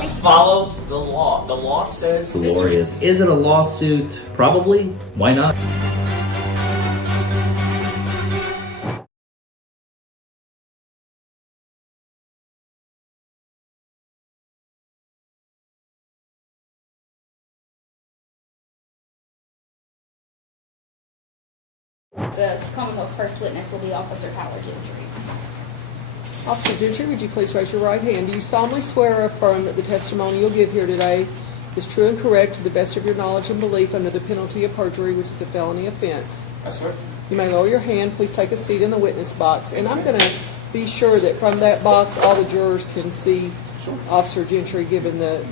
must follow the law. The law says... Glorious. Is it a lawsuit? Probably. Why not? The Commonwealth's first witness will be Officer Tyler Gentry. Officer Gentry, would you please raise your right hand? Do you solemnly swear or affirm that the testimony you'll give here today is true and correct to the best of your knowledge and belief under the penalty of perjury, which is a felony offense? I swear. You may lower your hand. Please take a seat in the witness box. And I'm going to be sure that from that box all the jurors can see Officer Gentry given the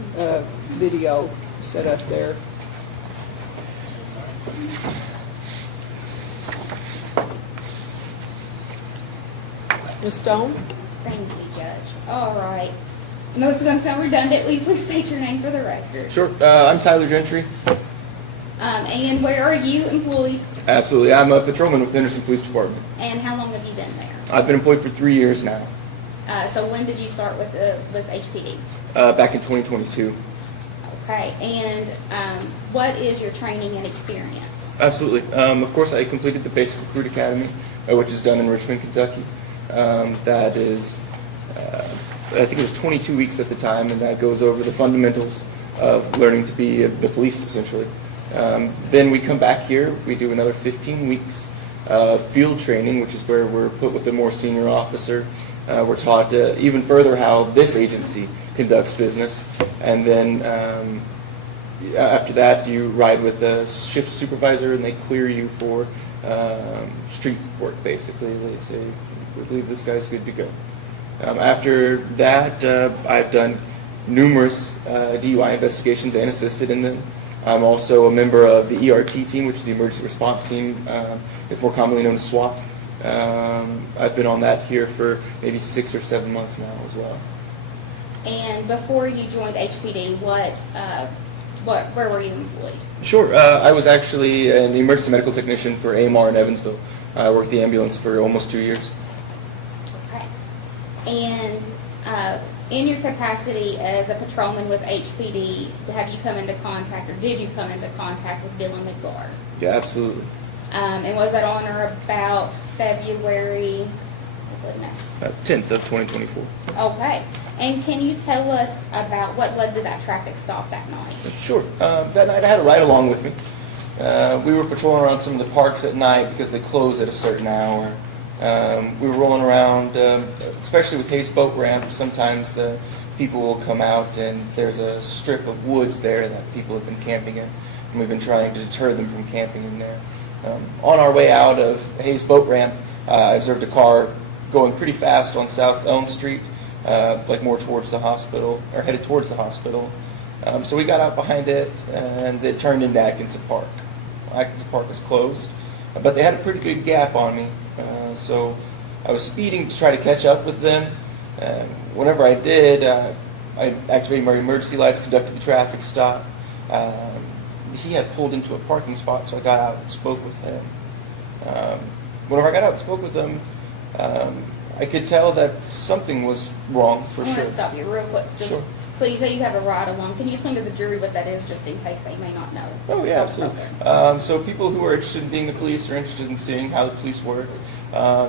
video set up there. Ms. Stone? Thank you, Judge. All right. I know this is going to sound redundant. Will you please state your name for the record? Sure. I'm Tyler Gentry. And where are you employed? Absolutely. I'm a patrolman with the Henderson Police Department. And how long have you been there? I've been employed for 3 years now. So when did you start with HPD? Back in 2022. Okay. And what is your training and experience? Absolutely. Of course, I completed the Basic Recruit Academy, which is done in Richmond, Kentucky. That is, I think it was 22 weeks at the time, and that goes over the fundamentals of learning to be the police, essentially. Then we come back here, we do another 15 weeks of field training, which is where we're put with a more senior officer. We're taught even further how this agency conducts business. And then after that, you ride with a shift supervisor, and they clear you for street work, basically. They say, we believe this guy's good to go. After that, I've done numerous DUI investigations and assisted in them. I'm also a member of the ERT team, which is the emergency response team. It's more commonly known as SWAT. I've been on that here for maybe 6 or 7 months now as well. And before you joined HPD, where were you employed? Sure. I was actually an emergency medical technician for AMR in Evansville. I worked the ambulance for almost 2 years. Okay. And in your capacity as a patrolman with HPD, have you come into contact, or did you come into contact with Dylan McGarr? Yeah, absolutely. And was that on or about February 10th of 2024. Okay. And can you tell us about what led to that traffic stop that night? Sure. That night I had a ride along with me. We were patrolling around some of the parks at night because they close at a certain hour. We were rolling around, especially with Hayes Boat Ramp. Sometimes the people will come out and there's a strip of woods there that people have been camping in. And we've been trying to deter them from camping in there. On our way out of Hayes Boat Ramp, I observed a car going pretty fast on South Elm Street, like more towards the hospital, or headed towards the hospital. So we got out behind it, and it turned into Atkinson Park. Atkinson Park is closed, but they had a pretty good gap on me. So I was speeding to try to catch up with them. Whenever I did, I activated my emergency lights, conducted the traffic stop. He had pulled into a parking spot, so I got out and spoke with him. Whenever I got out and spoke with him, I could tell that something was wrong for I sure. want to stop you real quick. Sure. So you say you have a ride along. Can you explain to the jury what that is, just in case they may not know? Oh, yeah, absolutely. So people who are interested in being the police or interested in seeing how the police work,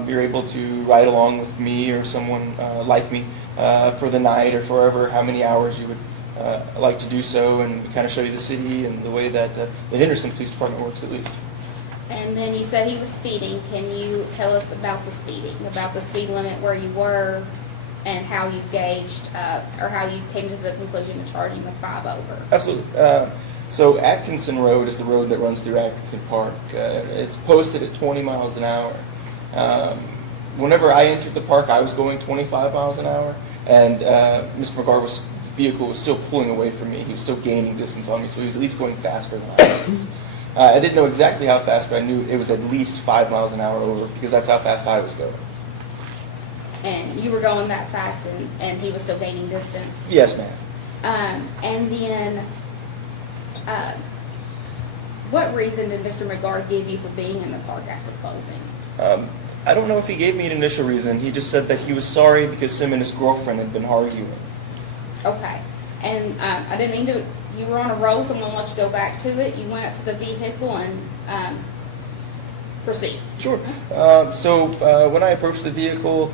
you're able to ride along with me or someone like me for the night or forever, how many hours you would like to do so, and kind of show you the city and the way that the Henderson Police Department works, at least. And then you said he was speeding. Can you tell us about the speeding, about the speed limit, where you were, and how you gauged, or how you came to the conclusion to charge him with 5 over? Absolutely. So Atkinson Road is the road that runs through Atkinson Park. It's posted at 20 miles an hour. Whenever I entered the park, I was going 25 miles an hour, and Mr. McGarr the vehicle was still pulling away from me. He was still gaining distance on me, so he was at least going faster than I was. I didn't know exactly how fast, but I knew it was at least 5 miles an hour over, because that's how fast I was going. And you were going that fast, and he was still gaining distance? Yes, ma'am. And then, what reason did Mr. McGarr give you for being in the park after closing? I don't know if he gave me an initial reason. He just said that he was sorry because him and his girlfriend had been arguing. Okay. And I didn't mean to, you were on a roll, so I'm gonna let you go back to it. You went up to the vehicle and proceed. Sure. When I approached the vehicle,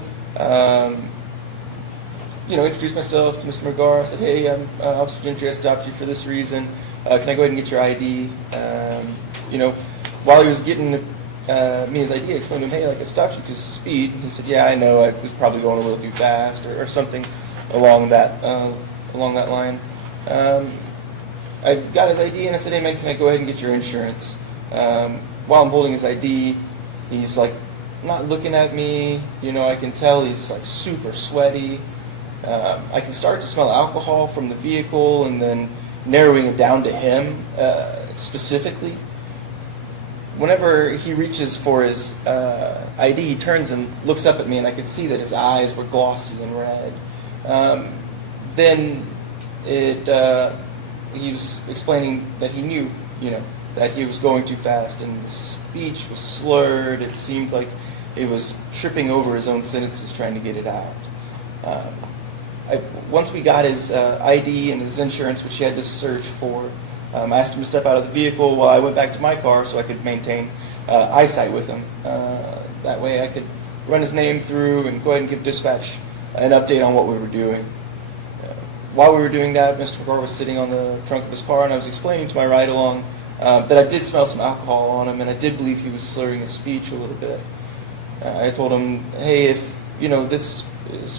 introduced myself to Mr. McGar. I said, hey, I'm Officer Gentry. I stopped you for this reason. Can I go ahead and get your ID? While he was getting me his ID, I explained to him, hey, I stopped you because of speed. And he said, yeah, I know. I was probably going a little too fast or something along that line. I got his ID and I said, hey, man, can I go ahead and get your insurance? While I'm holding his ID, he's not looking at me. I can tell he's super sweaty. I can start to smell alcohol from the vehicle, and then narrowing it down to him specifically. Whenever he reaches for his ID, he turns and looks up at me, and I could see that his eyes were glossy and red. Then he was explaining that he knew, that he was going too fast, and the speech was slurred. It seemed like he was tripping over his own sentences trying to get it out. Once we got his ID and his insurance, which he had to search for, I asked him to step out of the vehicle while I went back to my car so I could maintain eyesight with him. That way I could run his name through and go ahead and give dispatch an update on what we were doing. While we were doing that, Mr. McGar was sitting on the trunk of his car, and I was explaining to my ride-along that I did smell some alcohol on him, and I did believe he was slurring his speech a little bit. I told him, hey, if this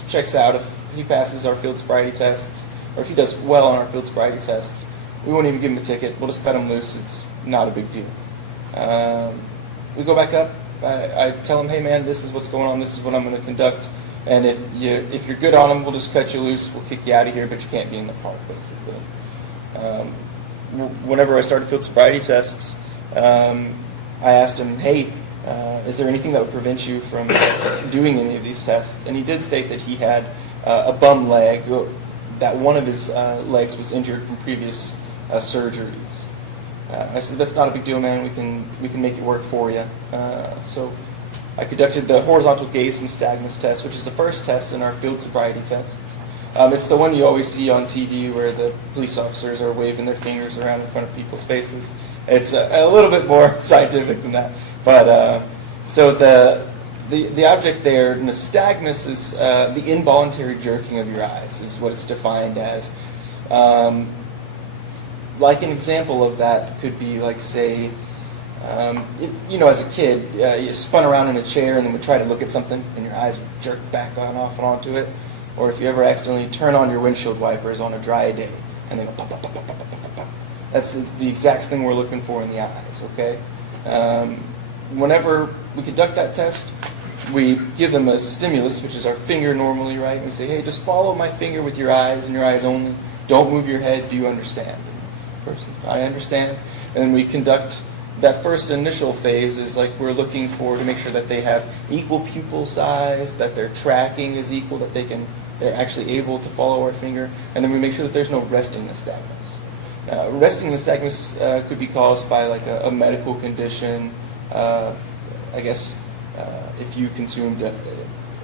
checks out, if he passes our field sobriety tests, or if he does well on our field sobriety tests, we won't even give him a ticket. We'll just cut him loose. It's not a big deal. We go back up. I tell him, hey, man, this is what's going on. This is what I'm going to conduct. And if you're good on him, we'll just cut you loose. We'll kick you out of here, but you can't be in the park, basically. Whenever I started field sobriety tests, I asked him, hey, is there anything that would prevent you from doing any of these tests? And he did state that he had a bum leg, that one of his legs was injured from previous surgeries. I said, that's not a big deal, man. We can make it work for you. So I conducted the horizontal gaze and nystagmus test, which is the first test in our field sobriety tests. It's the one you always see on TV where the police officers are waving their fingers around in front of people's faces. It's a little bit more scientific than that. But so the object there, nystagmus, is the involuntary jerking of your eyes, is what it's defined as. Like an example of that could be say, as a kid, you spun around in a chair and then would try to look at something and your eyes would jerk back on off and onto it. Or if you ever accidentally turn on your windshield wipers on a dry day and they go pop, pop, pop, pop, pop, pop, pop. That's the exact thing we're looking for in the eyes, okay? Whenever we conduct that test, we give them a stimulus, which is our finger normally, right? And we say, hey, just follow my finger with your eyes and your eyes only. Don't move your head. Do you understand? Person, I understand. And then we conduct that first initial phase is we're looking to make sure that they have equal pupil size, that their tracking is equal, that they're actually able to follow our finger, and then we make sure that there's no resting nystagmus. Resting nystagmus could be caused by a medical condition. I guess if you consumed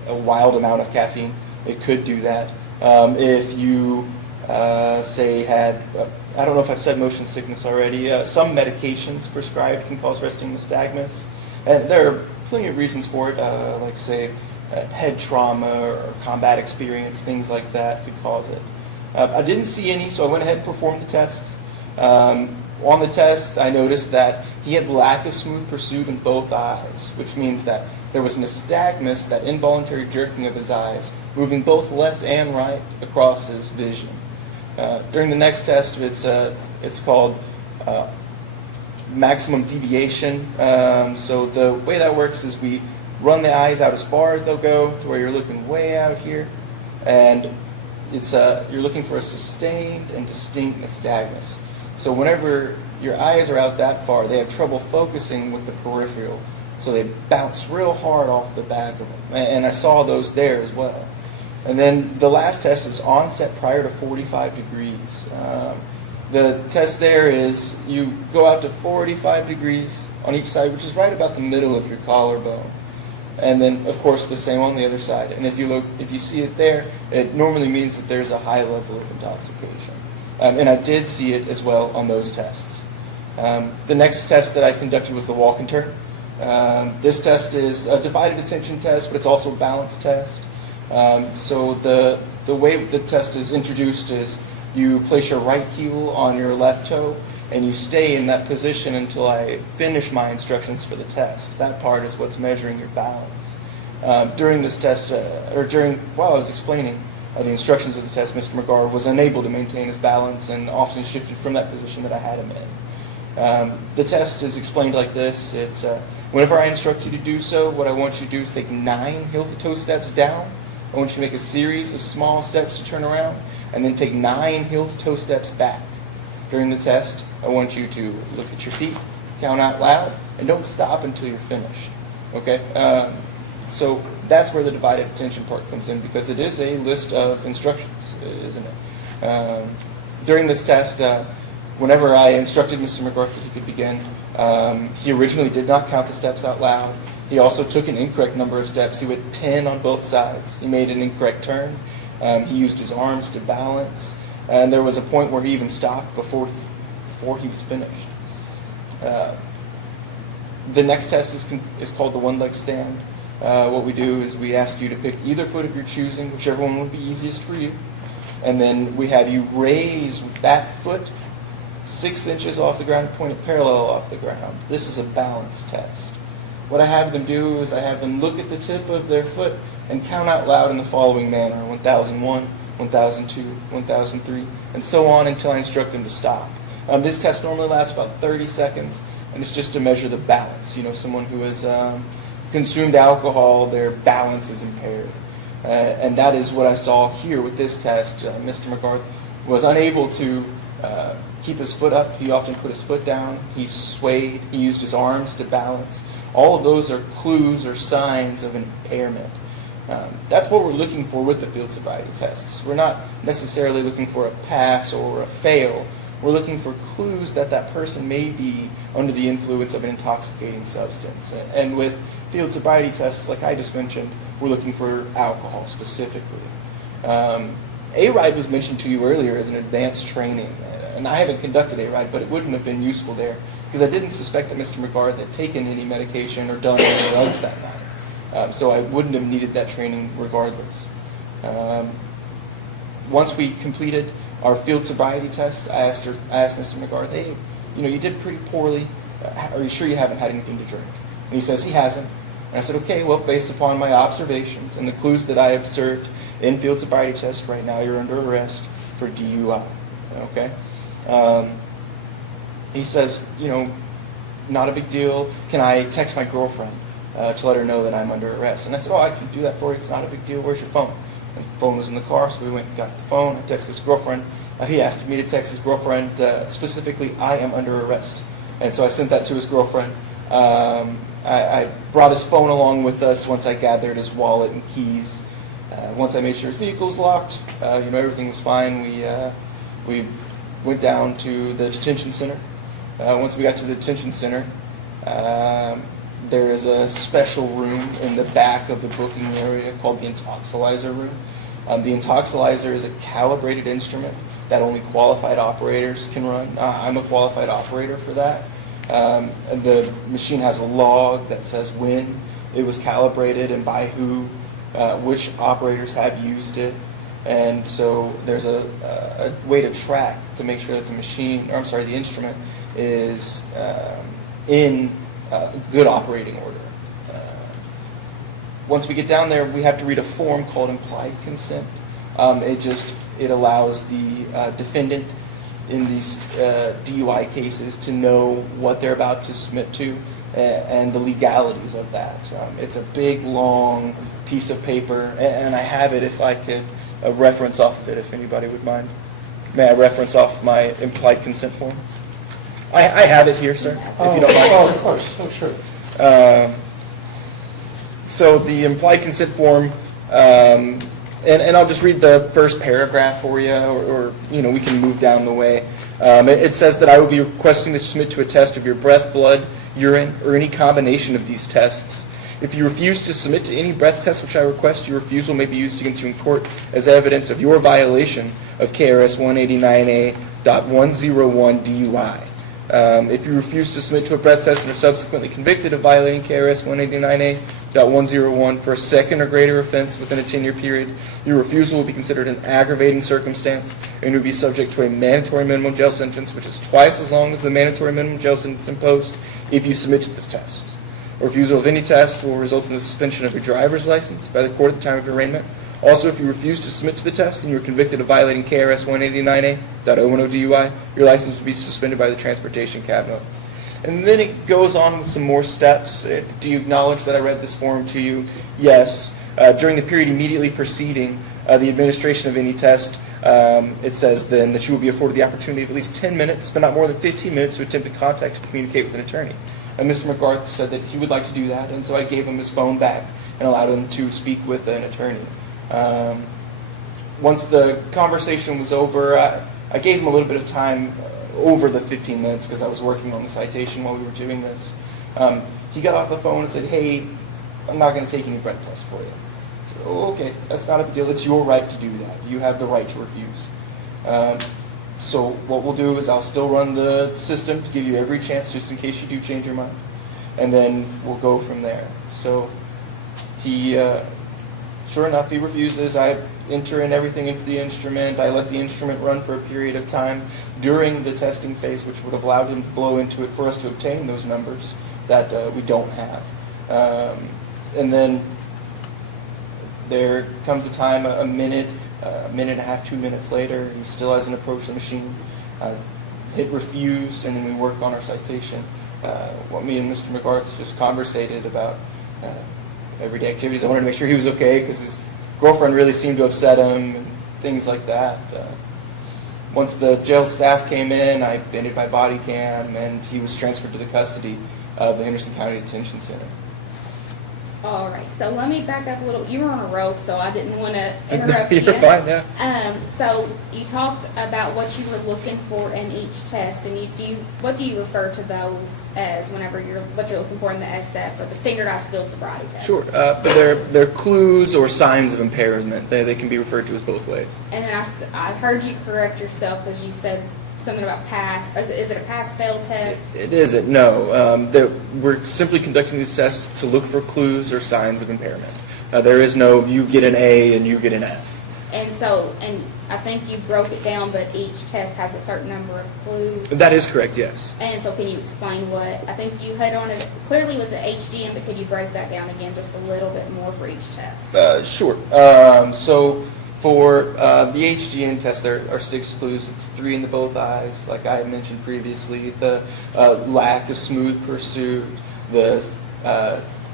a wild amount of caffeine, it could do that. If you say had, I don't know if I've said motion sickness already, some medications prescribed can cause resting nystagmus. And there are plenty of reasons for it, like say head trauma or combat experience, things like that could cause it. I didn't see any, so I went ahead and performed the test. On the test, I noticed that he had lack of smooth pursuit in both eyes, which means that there was nystagmus, that involuntary jerking of his eyes, moving both left and right across his vision. During the next test, it's called maximum deviation. So the way that works is we run the eyes out as far as they'll go to where you're looking way out here, and you're looking for a sustained and distinct nystagmus. So whenever your eyes are out that far, they have trouble focusing with the peripheral, so they bounce real hard off the back of them. And I saw those there as well. And then the last test is onset prior to 45 degrees. The test there is you go out to 45 degrees on each side, which is right about the middle of your collarbone. And then, of course, the same on the other side. And if you see it there, it normally means that there's a high level of intoxication. And I did see it as well on those tests. The next test that I conducted was the walk and turn. This test is a divided attention test, but it's also a balance test. So the way the test is introduced is you place your right heel on your left toe, and you stay in that position until I finish my instructions for the test. That part is what's measuring your balance. During this test, while I was explaining the instructions of the test, Mr. McGar was unable to maintain his balance and often shifted from that position that I had him in. The test is explained like this. It's whenever I instruct you to do so, what I want you to do is take 9 heel-to-toe steps down. I want you to make a series of small steps to turn around, and then take 9 heel-to-toe steps back. During the test, I want you to look at your feet, count out loud, and don't stop until you're finished. Okay? So that's where the divided attention part comes in, because it is a list of instructions, isn't it? During this test, whenever I instructed Mr. McGrath that he could begin, he originally did not count the steps out loud. He also took an incorrect number of steps. He went 10 on both sides. He made an incorrect turn. He used his arms to balance. And there was a point where he even stopped before he was finished. The next test is called the one-leg stand. What we do is we ask you to pick either foot of your choosing, whichever one would be easiest for you. And then we have you raise that foot 6 inches off the ground and point it parallel off the ground. This is a balance test. What I have them do is I have them look at the tip of their foot and count out loud in the following manner: 1001, 1002, 1003, and so on until I instruct them to stop. This test normally lasts about 30 seconds, and it's just to measure the balance. You know, someone who has consumed alcohol, their balance is impaired. And that is what I saw here with this test. Mr. McGarth was unable to keep his foot up. He often put his foot down. He swayed. He used his arms to balance. All of those are clues or signs of impairment. That's what we're looking for with the field sobriety tests. We're not necessarily looking for a pass or a fail. We're looking for clues that that person may be under the influence of an intoxicating substance. And with field sobriety tests, like I just mentioned, we're looking for alcohol specifically. A-RIDE was mentioned to you earlier as an advanced training. And I haven't conducted A-RIDE, but it wouldn't have been useful there because I didn't suspect that Mr. McGarth had taken any medication or done any drugs that night. So I wouldn't have needed that training regardless. Once we completed our field sobriety test, I asked Mr. McGarth, hey, you did pretty poorly. Are you sure you haven't had anything to drink? And he says he hasn't. And I said, okay, well, based upon my observations and the clues that I observed in field sobriety test, right now you're under arrest for DUI. Okay? He says, not a big deal. Can I text my girlfriend to let her know that I'm under arrest? And I said, I can do that for you. It's not a big deal. Where's your phone? And the phone was in the car, so we went and got the phone. I texted his girlfriend. He asked me to text his girlfriend specifically, I am under arrest. And so I sent that to his girlfriend. I brought his phone along with us once I gathered his wallet and keys. Once I made sure his vehicle was locked, everything was fine. We went down to the detention center. Once we got to the detention center, there is a special room in the back of the booking area called the intoxilizer room. The intoxilizer is a calibrated instrument that only qualified operators can run. I'm a qualified operator for that. And the machine has a log that says when it was calibrated and by who, which operators have used it. And so there's a way to track to make sure that the instrument is in good operating order. Once we get down there, we have to read a form called implied consent. It allows the defendant in these DUI cases to know what they're about to submit to and the legalities of that. It's a big, long piece of paper, and I have it if I could reference off of it, if anybody would mind. May I reference off my implied consent form? I have it here, sir, if you don't mind. Oh, of course. Oh, sure. So the implied consent form, and I'll just read the first paragraph for you, or we can move down the way. It says that I will be requesting to submit to a test of your breath, blood, urine, or any combination of these tests If you refuse to submit to any breath test which I request, your refusal may be used against you in court as evidence of your violation of KRS 189A.101 DUI. If you refuse to submit to a breath test and are subsequently convicted of violating KRS 189A.101 for a second or greater offense within a 10-year period, your refusal will be considered an aggravating circumstance and will be subject to a mandatory minimum jail sentence, which is twice as long as the mandatory minimum jail sentence imposed if you submit to this test. A refusal of any test will result in the suspension of your driver's license by the court at the time of your arraignment. Also, if you refuse to submit to the test and you are convicted of violating KRS 189A.010 DUI, your license will be suspended by the transportation cabinet. And then it goes on with some more steps. Do you acknowledge that I read this form to you? Yes. During the period immediately preceding the administration of any test, it says then that you will be afforded the opportunity of at least 10 minutes, but not more than 15 minutes, to attempt to contact and communicate with an attorney. And Mr. McGarth said that he would like to do that, and so I gave him his phone back and allowed him to speak with an attorney. Once the conversation was over, I gave him a little bit of time over the 15 minutes because I was working on the citation while we were doing this. He got off the phone and said, "Hey, I'm not going to take any breath tests for you." I said, "Oh, okay, that's not a big deal. It's your right to do that. You have the right to refuse." So what we'll do is I'll still run the system to give you every chance just in case you do change your mind. And then we'll go from there. So he, sure enough, he refuses. I enter in everything into the instrument. I let the instrument run for a period of time during the testing phase, which would have allowed him to blow into it for us to obtain those numbers that we don't have. And then there comes a time, a minute and a half, 2 minutes later, he still hasn't approached the machine. Hit refused, and then we work on our citation. What me and Mr. McGarth just conversated about everyday activities. I wanted to make sure he was okay because his girlfriend really seemed to upset him and things like that. Once the jail staff came in, I ended my body cam, and he was transferred to the custody of the Henderson County Detention Center. All right, so let me back up a little. You were on a roll, so I didn't want to interrupt you. You're fine, yeah. So you talked about what you were looking for in each test, and what do you refer to those as whenever what you're looking for in the SF or the standardized field sobriety test? Sure, but they're clues or signs of impairment. They can be referred to as both ways. And then I heard you correct yourself as you said something about pass. Is it a pass-fail test? It isn't, no. We're simply conducting these tests to look for clues or signs of impairment. There is no you get an A and you get an F. And I think you broke it down, but each test has a certain number of clues. That is correct, yes. And so can you explain what, I think you hit on it clearly with the HDM, but could you break that down again just a little bit more for each test? Sure. So for the HGN test, there are 6 clues. It's 3 in the both eyes, like I mentioned previously. The lack of smooth pursuit, the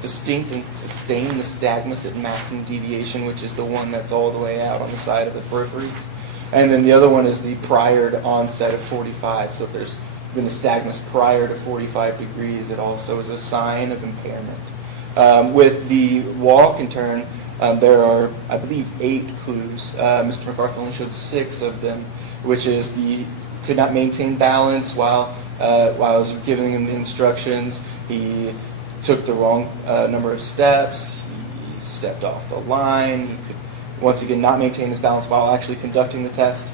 distinct and sustained nystagmus at maximum deviation, which is the one that's all the way out on the side of the peripheries. And then the other one is the prior to onset of 45. So if there's been nystagmus prior to 45 degrees, it also is a sign of impairment. With the walk and turn, there are, I believe, 8 clues. Mr. McGarth only showed 6 of them, which is the could not maintain balance while I was giving him the instructions. He took the wrong number of steps. He stepped off the line. He could, once again, not maintain his balance while actually conducting the test.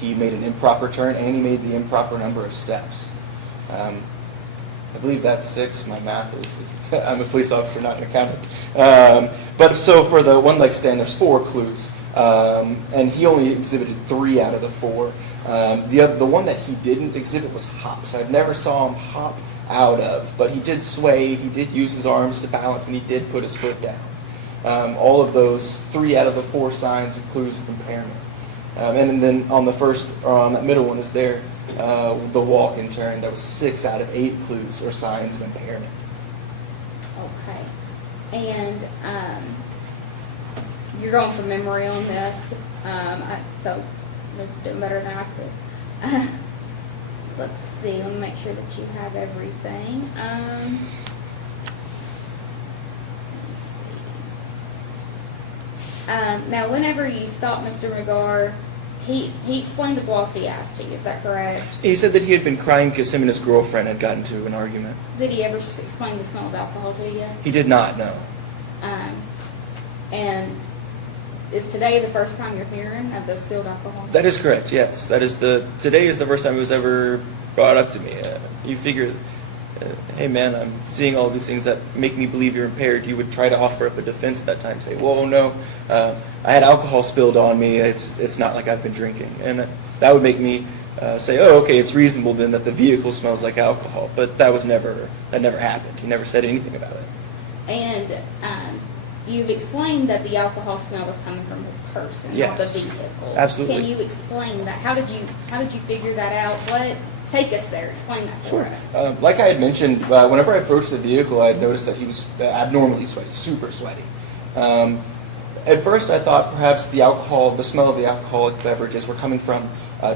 He made an improper turn, and he made the improper number of steps. I believe that's 6. My math is I'm a police officer, not an accountant. But so for the one-leg stand, there's 4 clues, and he only exhibited 3 out of the 4. The one that he didn't exhibit was hops. I've never saw him hop out of, but he did sway, he did use his arms to balance, and he did put his foot down. All of those 3 out of the 4 signs and clues of impairment. And then on the first, or on that middle one is there, the walk and turn. That was 6 out of 8 clues or signs of impairment. Okay. And you're going from memory on this, so you're doing better than I could. Let's see, let me make sure that you have everything. Now, whenever you stopped Mr. McGarr, he explained the glossy eyes to you, is that correct? He said that he had been crying because him and his girlfriend had gotten into an argument. Did he ever explain the smell of alcohol to you? He did not, no. And is today the first time you're hearing of the spilled alcohol? That is correct, yes. Today is the first time it was ever brought up to me. You figure, hey man, I'm seeing all these things that make me believe you're impaired. You would try to offer up a defense at that time, say, whoa, no, I had alcohol spilled on me. It's not like I've been drinking. And that would make me say, oh, okay, it's reasonable then that the vehicle smells like alcohol. But that never happened. He never said anything about it. And you've explained that the alcohol smell was coming from his purse and not the Yes, vehicle. absolutely. Can you explain that? How did you figure that out? Take us there. Explain that for us. Like I had mentioned, whenever I approached the vehicle, I had noticed that he was abnormally sweaty, super sweaty. At first, I thought perhaps the smell of the alcoholic beverages were coming from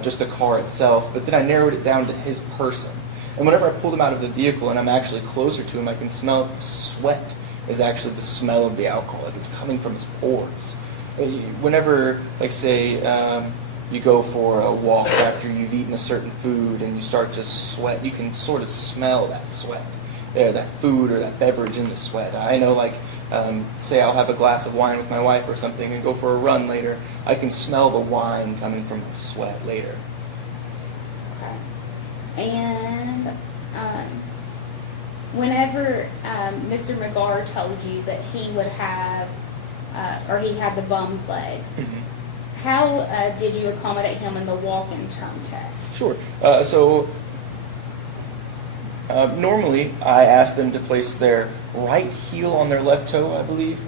just the car itself, but then I narrowed it down to his person. And whenever I pulled him out of the vehicle and I'm actually closer to him, I can smell the sweat is actually the smell of the alcohol, like it's coming from his pores. Whenever, like say, you go for a walk after you've eaten a certain food and you start to sweat, you can sort of smell that sweat there, that food or that beverage in the sweat. I know, like, say I'll have a glass of wine with my wife or something and go for a run later, I can smell the wine coming from the sweat later. Okay. And whenever Mr. McGar told you that he would have, or he had the bum leg, how did you accommodate him in the walk-in turn test? Sure. Normally, I ask them to place their right heel on their left toe, I believe.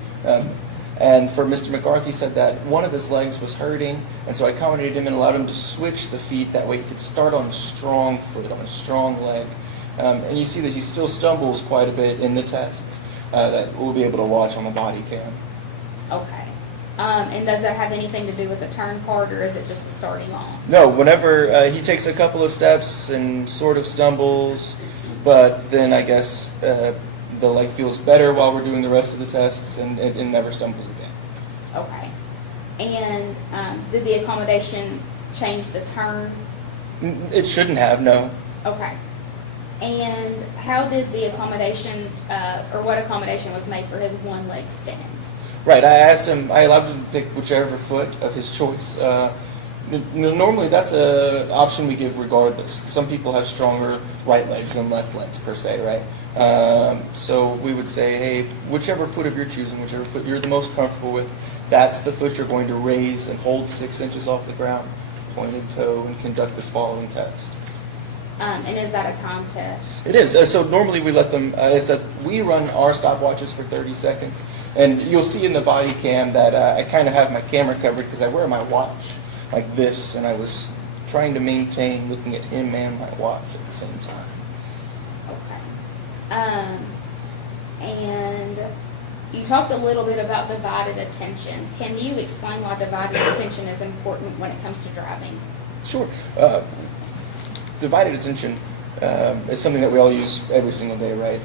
And for Mr. McCarthy said that one of his legs was hurting, and so I accommodated him and allowed him to switch the feet. That way he could start on a strong foot, on a strong leg. And you see that he still stumbles quite a bit in the tests that we'll be able to watch on the body cam. Okay. And does that have anything to do with the turn part, or is it just the starting on? No, whenever he takes a couple of steps and sort of stumbles, but then I guess the leg feels better while we're doing the rest of the tests, and it never stumbles again. Okay. And did the accommodation change the turn? It shouldn't have, no. Okay. And how did the accommodation, or what accommodation was made for his one leg stand? Right, I allowed him to pick whichever foot of his choice. Normally that's an option we give regardless. Some people have stronger right legs than left legs per se, right? So we would say, hey, whichever foot of your choosing, whichever foot you're the most comfortable with, that's the foot you're going to raise and hold 6 inches off the ground, pointed toe, and conduct this following test. And is that a time test? It is. So normally we let them, we run our stopwatches for 30 seconds. And you'll see in the body cam that I kind of have my camera covered because I wear my watch like this. And I was trying to maintain looking at him and my watch at the same time. Okay. And you talked a little bit about divided attention. Can you explain why divided attention is important when it comes to driving? Sure. Divided attention is something that we all use every single day, right?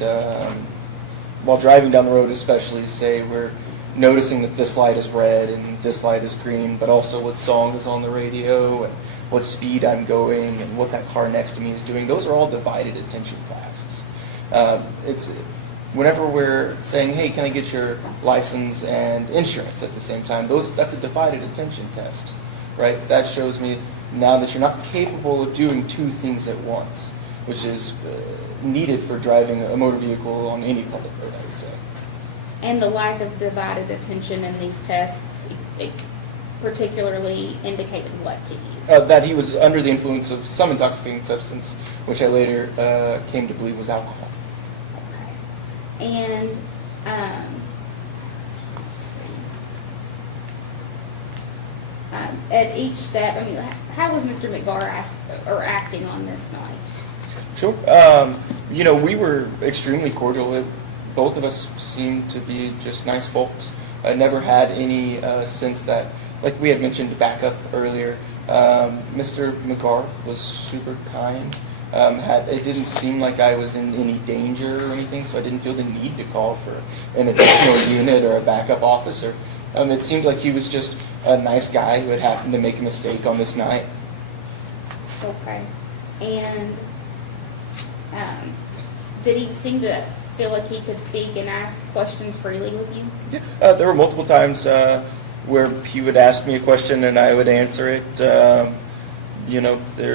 While driving down the road especially, say we're noticing that this light is red and this light is green, but also what song is on the radio and what speed I'm going and what that car next to me is doing. Those are all divided attention classes. It's whenever we're saying, hey, can I get your license and insurance at the same time, that's a divided attention test, right? That shows me now that you're not capable of doing two things at once, which is needed for driving a motor vehicle on any public road, I would say. And the lack of divided attention in these tests, it particularly indicated what to you? That he was under the influence of some intoxicating substance, which I later came to believe was alcohol. Okay. And at each step, I mean, how was Mr. McGar acting on this night? Sure. We were extremely cordial. Both of us seemed to be just nice folks. I never had any sense that, like we had mentioned to back up earlier, Mr. McGar was super kind. It didn't seem like I was in any danger or anything, so I didn't feel the need to call for an additional unit or a backup officer. It seemed like he was just a nice guy who had happened to make a mistake on this night. Okay. And did he seem to feel like he could speak and ask questions freely with you? There were multiple times where he would ask me a question and I would answer it. There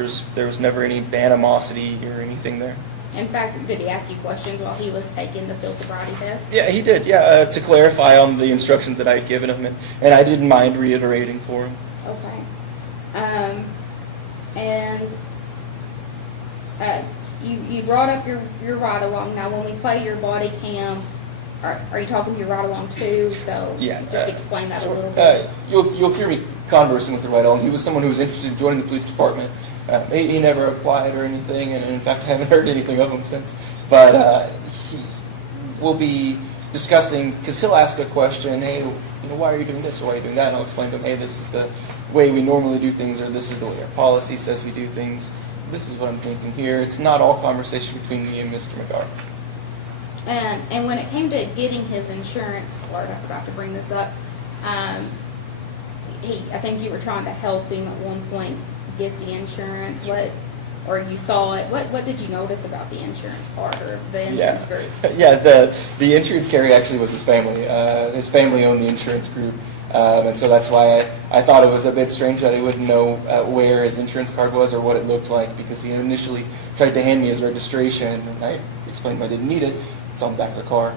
was never any animosity or anything there. In fact, did he ask you questions while he was taking the field sobriety test? Yeah, he did. Yeah, to clarify on the instructions that I had given him, and I didn't mind reiterating for him. Okay. You brought up your ride along. Now, when we play your body cam, are you talking to your ride along too? So Yeah, just explain that a little bit. You'll hear me conversing with the ride along. He was someone who was interested in joining the police department. He never applied or anything, and in fact, I haven't heard anything of him since. But he will be discussing, because he'll ask a question, hey, why are you doing this or why are you doing that? And I'll explain to him, hey, this is the way we normally do things, or this is the way our policy says we do things. This is what I'm thinking here. It's not all conversation between me and Mr. McGar. And when it came to getting his insurance card, I forgot to bring this up. I think you were trying to help him at one point get the insurance. Or you saw it. What did you notice about the insurance card or the insurance group? Yeah, the insurance carrier actually was his family. His family owned the insurance group. And so that's why I thought it was a bit strange that he wouldn't know where his insurance card was or what it looked like, because he initially tried to hand me his registration, and I explained I didn't need it. It's on the back of the car,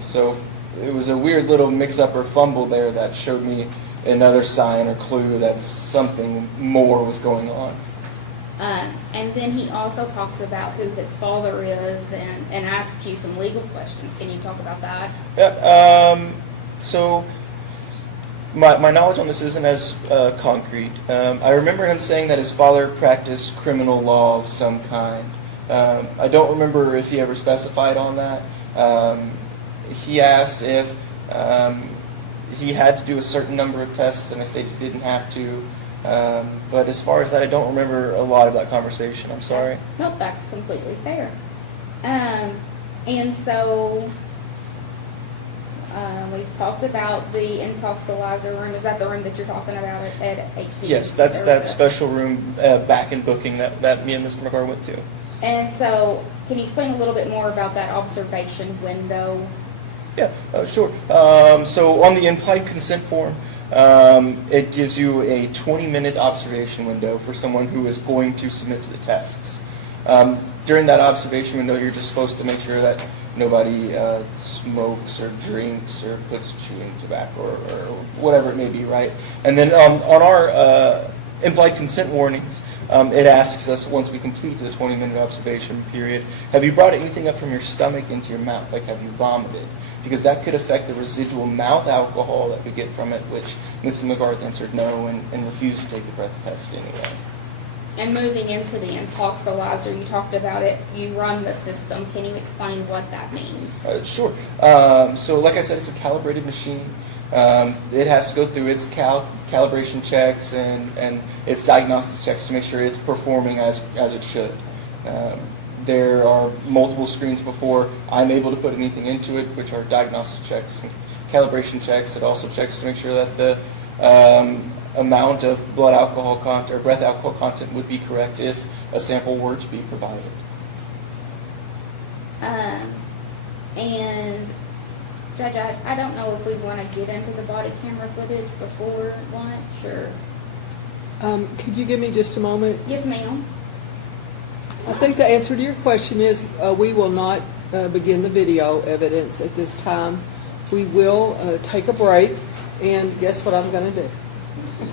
So it was a weird little mix-up or fumble there that showed me another sign or clue that something more was going on. And then he also talks about who his father is and asks you some legal questions. Can you talk about that? Yeah. So my knowledge on this isn't as concrete. I remember him saying that his father practiced criminal law of some kind. I don't remember if he ever specified on that. He asked if he had to do a certain number of tests, and I stated he didn't have to. But as far as that, I don't remember a lot of that conversation. I'm sorry. Nope, that's completely fair. And so we've talked about the intoxilizer room. Is that the room that you're talking about at HC? Yes, that's that special room back in booking that me and Mr. McGar went to. And so, can you explain a little bit more about that observation window? Yeah, sure. So on the implied consent form, it gives you a 20-minute observation window for someone who is going to submit to the tests. During that observation window, you're just supposed to make sure that nobody smokes or drinks or puts chewing tobacco or whatever it may be, right? And then on our implied consent warnings, it asks us, once we complete the 20-minute observation period, have you brought anything up from your stomach into your mouth? Like, have you vomited? Because that could affect the residual mouth alcohol that we get from it, which Mrs. McGarth answered no and refused to take the breath test anyway. And moving into the intoxilizer, you talked about it. You run the system. Can you explain what that means? Sure. So like I said, it's a calibrated machine. It has to go through its calibration checks and its diagnostics checks to make sure it's performing as it should. There are multiple screens before I'm able to put anything into it, which are diagnostic checks, calibration checks. It also checks to make sure that the amount of blood alcohol content or breath alcohol content would be correct if a sample were to be provided. And Judge, I don't know if we want to get into the body camera footage before lunch or. Could you give me just a moment? Yes, ma'am. I think the answer to your question is we will not begin the video evidence at this time. We will take a break, and guess what I'm going to do?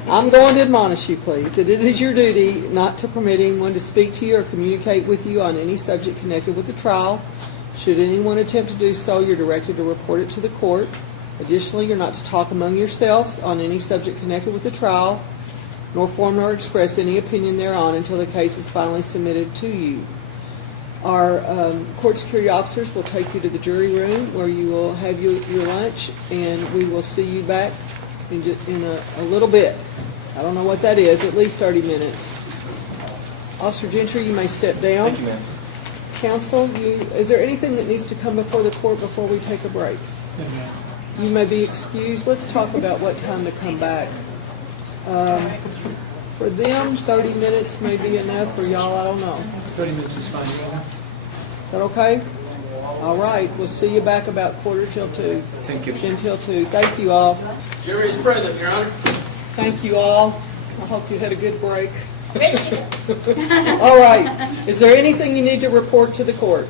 I'm going to admonish you, please, that it is your duty not to permit anyone to speak to you or communicate with you on any subject connected with the trial. Should anyone attempt to do so, you're directed to report it to the court. Additionally, you're not to talk among yourselves on any subject connected with the trial, nor form nor express any opinion thereon until the case is finally submitted to you. Our court security officers will take you to the jury room where you will have your lunch, and we will see you back in a little bit. I don't know what that is, at least 30 minutes. Officer Gentry, you may step down. Thank you, ma'am. Counsel, is there anything that needs to come before the court before we take a break? No, ma'am. You may be excused. Let's talk about what time to come back. For them, 30 minutes may be enough. For y'all, I don't know. 30 minutes is fine, Your Honor. Is that okay? All right, we'll see you back about 1:45. Thank you. 1:10 till 2. Thank you all. Jury is present, Your Honor. Thank you all. I hope you had a good break. All right, is there anything you need to report to the court?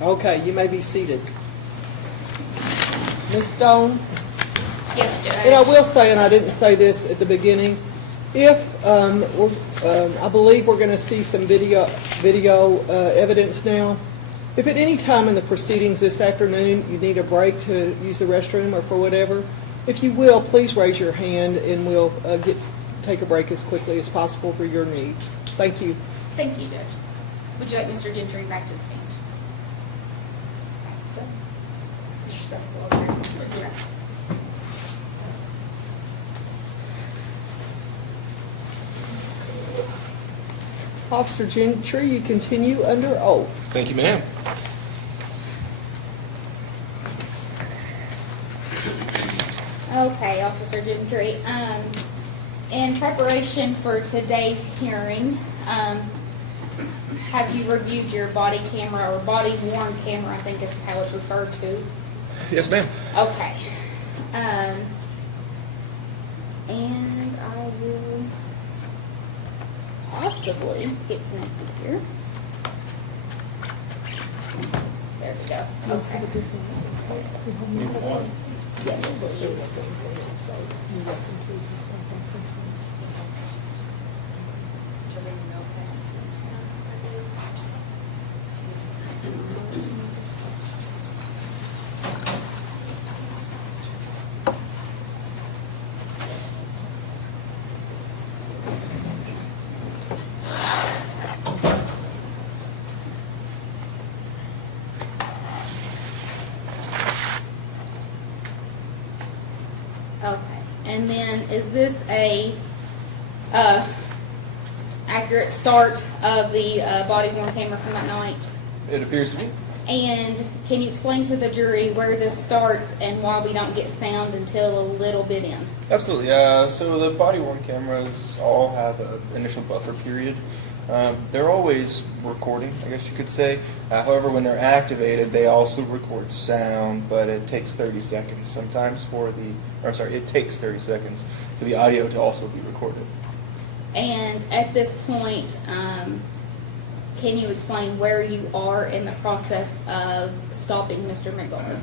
Okay, you may be seated. Ms. Stone? Yes, Judge. And I will say, and I didn't say this at the beginning, if, I believe we're going to see some video evidence now. If at any time in the proceedings this afternoon you need a break to use the restroom or for whatever, if you will, please raise your hand and we'll take a break as quickly as possible for your needs. Thank you. Thank you, Judge. Would you like Mr. Gentry back to the stand? Officer Gentry, you continue under oath. Thank you, ma'am. Okay, Officer Gentry, in preparation for today's hearing, have you reviewed your body camera or body worn camera, I think is how it's referred to? Yes, ma'am. Okay. And I will possibly get connected here. There we go. Okay. Yes, please. Okay, and then is this a accurate start of the body worn camera from that night? It appears to be. And can you explain to the jury where this starts and why we don't get sound until a little bit in? Absolutely. So the body-worn cameras all have an initial buffer period. They're always recording, I guess you could say. However, when they're activated, they also record sound, but it takes 30 seconds sometimes for the, or I'm sorry, it takes 30 seconds for the audio to also be recorded. And at this point, can you explain where you are in the process of stopping Mr. Montgomery?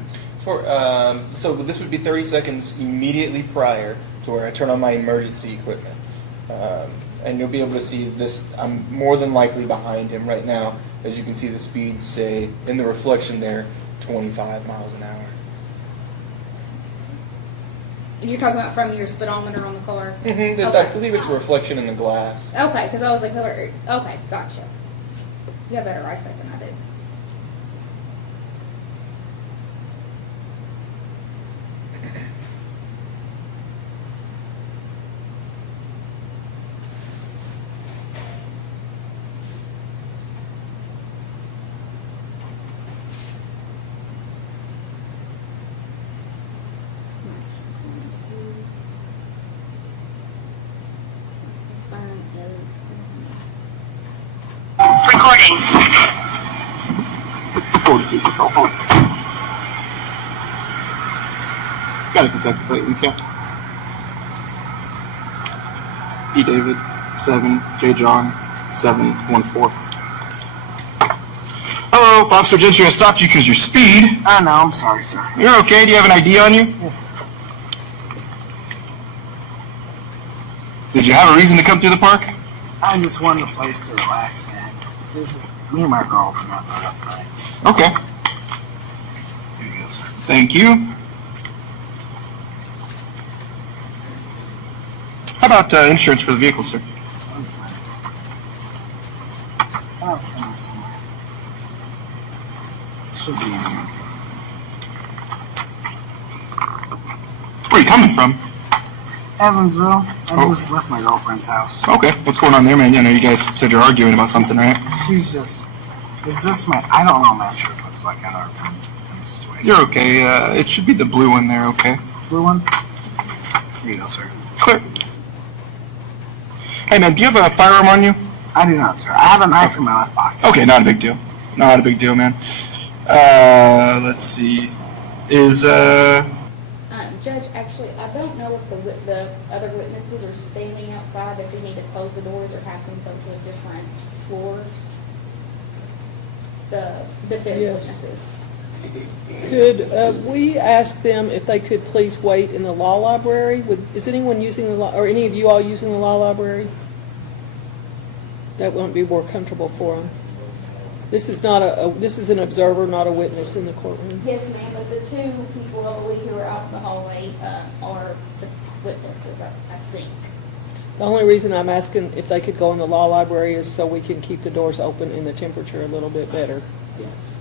So this would be 30 seconds immediately prior to where I turn on my emergency equipment. And you'll be able to see this. I'm more than likely behind him right now. As you can see the speed, say, in the reflection there, 25 miles an hour. And you're talking about from your speedometer on the car? Mm-hmm. Okay. I believe it's a reflection in the glass. Okay, because I was like, okay, gotcha. You have better eyesight than I do. Concern is. Recording. Got a detective plate, we can't. E. David, 7, J. John, 714. Hello, Officer Gentry, I stopped you because your speed. Oh, no, I'm sorry, sir. You're okay, do you have an ID on you? Yes, sir. Did you have a reason to come through the park? I just wanted a place to relax, man. This is me and my girlfriend are rough night. Okay, Here you go, sir. thank you. How about insurance for the vehicle, sir? I'm fine. Oh, it's somewhere. Should be in here. Where are you coming from? Evansville. I Oh. just left my girlfriend's house. Okay, what's going on there, man? I know you guys said you're arguing about something, right? She's just... Is this my... I don't know what my insurance looks like. I've never been in this situation. You're okay, it should be the blue one there, okay? Blue one? Here you go, sir. Clear. Hey man, do you have a firearm on you? I do not, sir. I have a knife in my left pocket. Okay, not a big deal. Not a big deal, man. Let's see. Is Judge, actually, I don't know if the other witnesses are standing outside, if we need to close the doors or have them go to a different floor. The defense Yes. witnesses. Could we ask them if they could please wait in the law library? Is anyone using the law, or any of you all using the law library? That won't be more comfortable for them. This is not this is an observer, not a witness in the courtroom. Yes, ma'am, but the two people, I believe, who are out in the hallway are the witnesses, I think. The only reason I'm asking if they could go in the law library is so we can keep the doors open and the temperature a little bit better. Yes.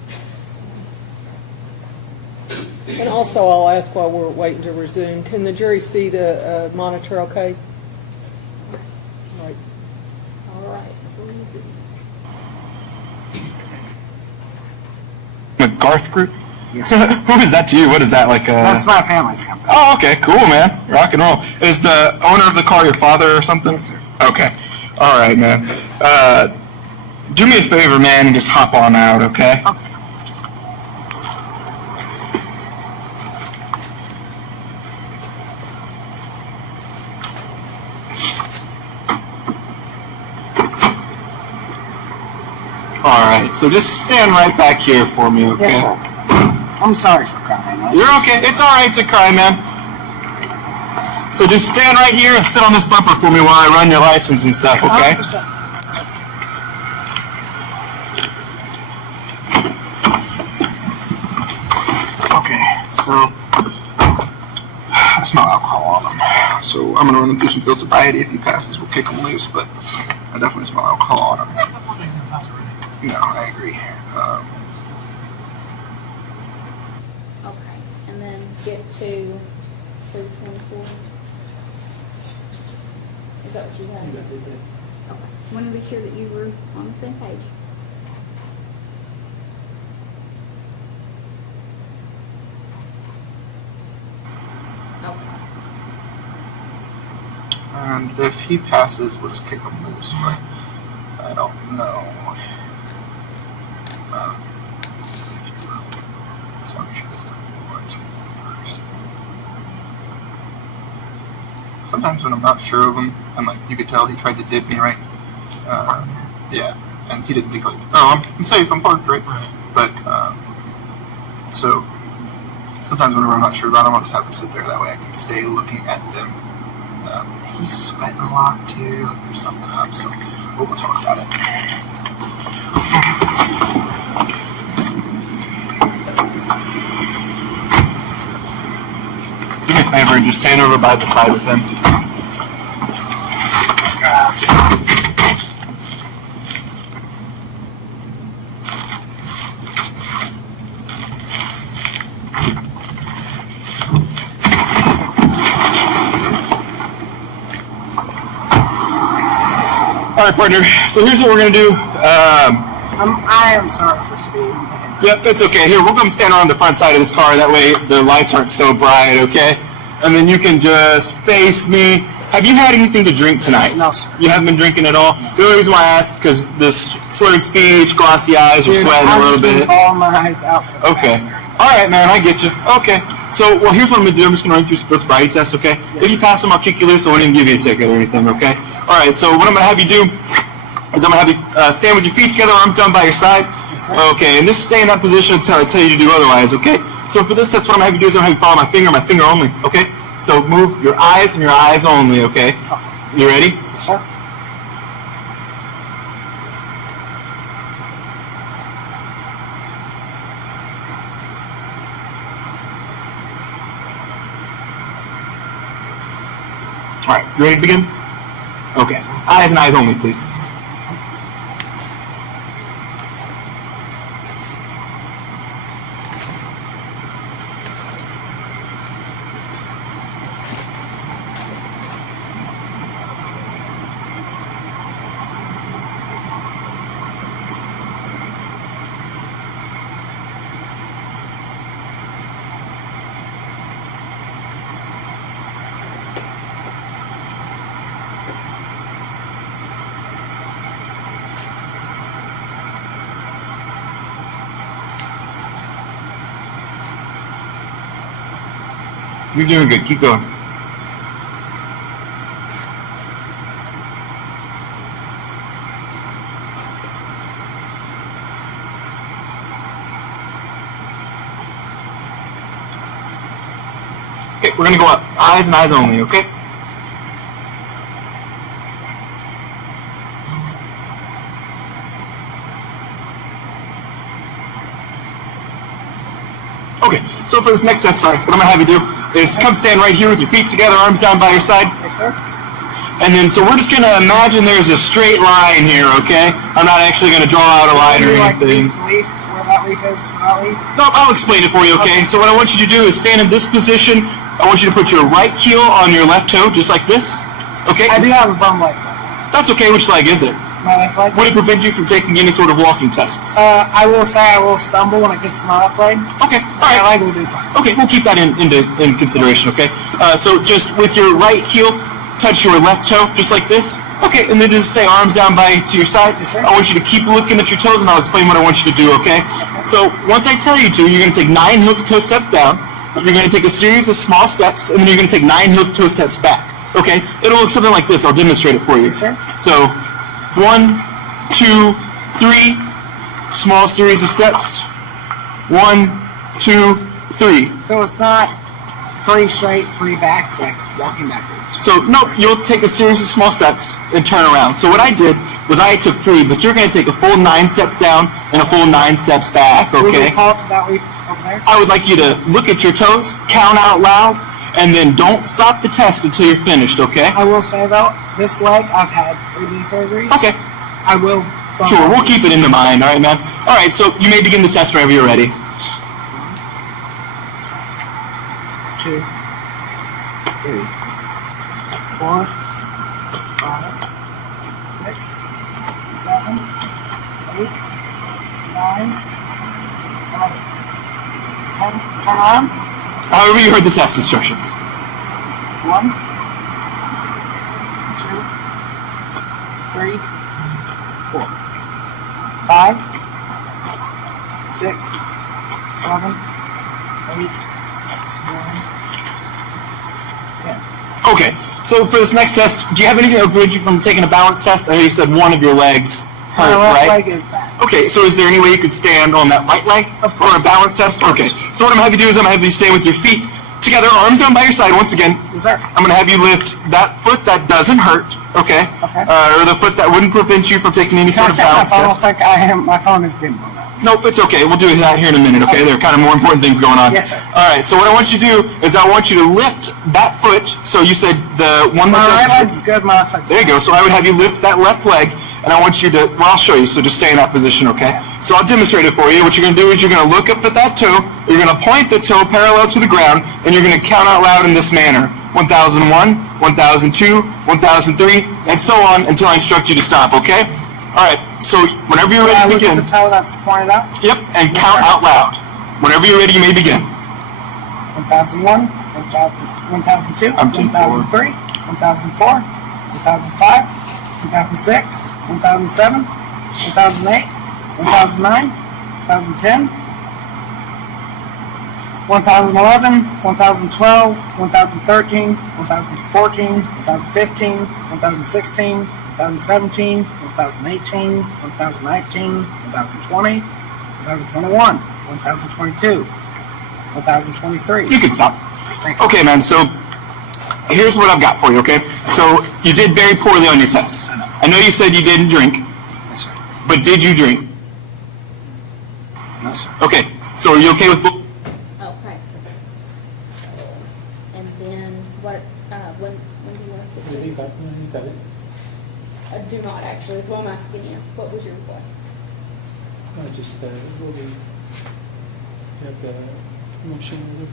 And also, I'll ask while we're waiting to resume, can the jury see the monitor okay? Right. All right. Resume. McGarth Group? Yes. Who is that to you? What is that, like That's my family's company. Oh, okay, cool, man. Rock and roll. Is the owner of the car your father or something? Yes, sir. Okay. All right, man. Do me a favor, man, and just hop on out, okay? Okay. All right, so just stand right back here for me, okay? Yes, sir. I'm sorry for crying. You're okay. It's all right to cry, man. So just stand right here and sit on this bumper for me while I run your license and stuff, okay? 100%. Okay, so I smell alcohol on them. So I'm gonna run him through some field sobriety. If he passes, we'll kick him loose. But I definitely smell alcohol on him. No, I agree. Okay, and then get to 324. Is that what you had? Okay, want to be sure that you were on the same page. Okay. And if he passes, we'll just kick him loose, but I don't know. Just want to make sure this warrants first. Sometimes when I'm not sure of him, and like you could tell he tried to dip me, right? Yeah, and he didn't think like, oh, I'm safe, I'm parked, right? But so sometimes whenever I'm not sure about him, I'll just have him sit there. That way I can stay looking at them. He's sweating a lot too. Like there's something up, so we'll talk about it. Do me a favor and just stand over by the side with him. All right, partner. So here's what we're gonna do. I am sorry for speeding. Yep, that's okay. Here, we'll come stand on the front side of this car. That way the lights aren't so bright, okay? And then you can just face me. Have you had anything to drink tonight? No, sir. You haven't been drinking at all? The only reason why I ask is because this slurred speech, glossy eyes, you're sweating a little bit. All my eyes out. Okay. All right, man, I get you. Okay. So, well, here's what I'm going to do. I'm just going to run through some sobriety tests, okay? If you pass them, I'll kick you loose. I won't even give you a ticket or anything, okay? All right, so what I'm going to have you do is I'm going to have you stand with your feet together, arms down by your side. Yes, sir. Okay, and just stay in that position until I tell you to do otherwise, okay? So for this test, what I'm going to have you do is I'm going to have you follow my finger only, okay? So move your eyes and your eyes only, okay? You ready? Yes, sir. All right, you ready to begin? Okay, eyes and eyes only, please. You're doing good. Keep going. Okay, we're gonna go up. Eyes and eyes only, okay? Okay, so for this next test, sorry, what I'm gonna have you do is come stand right here with your feet together, arms down by your side. Yes, sir. And then, so we're just gonna imagine there's a straight line here, okay? I'm not actually gonna draw out a line or Like anything. leaf to leaf, where that leaf is, that leaf. No, I'll explain it for you, okay? So what I want you to do is stand in this position. I want you to put your right heel on your left toe, just like this, okay? I do have a bum leg. That's okay. Which leg is it? My left leg. Would it prevent you from taking any sort of walking tests? I will say I will stumble when it gets to my left leg. Okay, all My right. leg will do fine. Okay, we'll keep that in consideration, okay? So just with your right heel, touch your left toe, just like this. Okay, and then just stay arms down to your side. Yes, sir. I want you to keep looking at your toes, and I'll explain what I want you to do, okay? So once I tell you to, you're going to take 9 heel-to-toe steps down. You're going to take a series of small steps, and then you're going to take 9 heel-to-toe steps back. Okay? It'll look something like this. I'll demonstrate it for you. Yes, sir. So 1, 2, 3, small series of steps. 1, 2, 3. So it's not 3 straight, 3 back, like walking backwards. So, no, you'll take a series of small steps and turn around. So what I did was I took 3, but you're going to take a full 9 steps down and a full 9 steps back, Will okay? you call to that leaf over there? I would like you to look at your toes, count out loud, and then don't stop the test until you're finished, okay? I will say though, this leg I've had 3 knee surgeries. Okay, I will. sure, we'll keep it in the mind, all right, man? All right, so you may begin the test whenever you're ready. 2, 3, 4, 5, 6, 7, 8, 9, 10. Turn on. However you heard the test instructions. 1, 2, 3, 4, 5, 6, 7, 8, 9, 10. Okay, so for this next test, do you have anything that would prevent you from taking a balance test? I know you said one of your legs My hurt, left right? leg is back. Okay, so is there any way you could stand on that right leg Of for a course. balance test? Okay, so what I'm going to have you do is I'm going to have you stand with your feet together, arms down by your side once again. Yes, sir. I'm going to have you lift that foot that doesn't hurt, okay? Okay. Or the foot that wouldn't prevent you from taking any Can I sort of check my balance phone? test. Like I am. My phone is getting blown up. Nope, it's okay. We'll do that here in a minute, okay? There are kind of more important things going on. Yes, sir. All right, so what I want you to do is I want you to lift that foot. So you said the one My that right doesn't leg's good. My left leg's There you go. So I would have you lift that left leg, and I want you to, well, I'll show you, so just stay in that position, okay? So I'll demonstrate it for you. What you're going to do is you're going to look up at that toe, you're going to point the toe parallel to the ground, and you're going to count out loud in this manner. 1001, 1002, 1003, and so on until I instruct you to stop, okay? All right, so whenever you're So I ready to look at begin, the toe that's pointed out. yep, and count out loud. Whenever you're ready, you may begin. 1001, 1002, I'm 1003, 1004, 1005, 1006, 1007, 1008, 1009, 1010, 1011, 1012, 1013, 1014, 1015, 1016, 2017, 2018, 2019, 2020, 2021, 2022, 2023. You can stop. Thank you. Okay, man, so here's what I've got for you, okay? So you did very poorly on your tests. I know you said you didn't drink, Yes, sir. but did you drink? No, sir. Okay, so are you okay with both? Okay. So, and then what, when do you want us to do? I do not actually, it's what I'm asking you. What was your request? Just, will we have the motion order?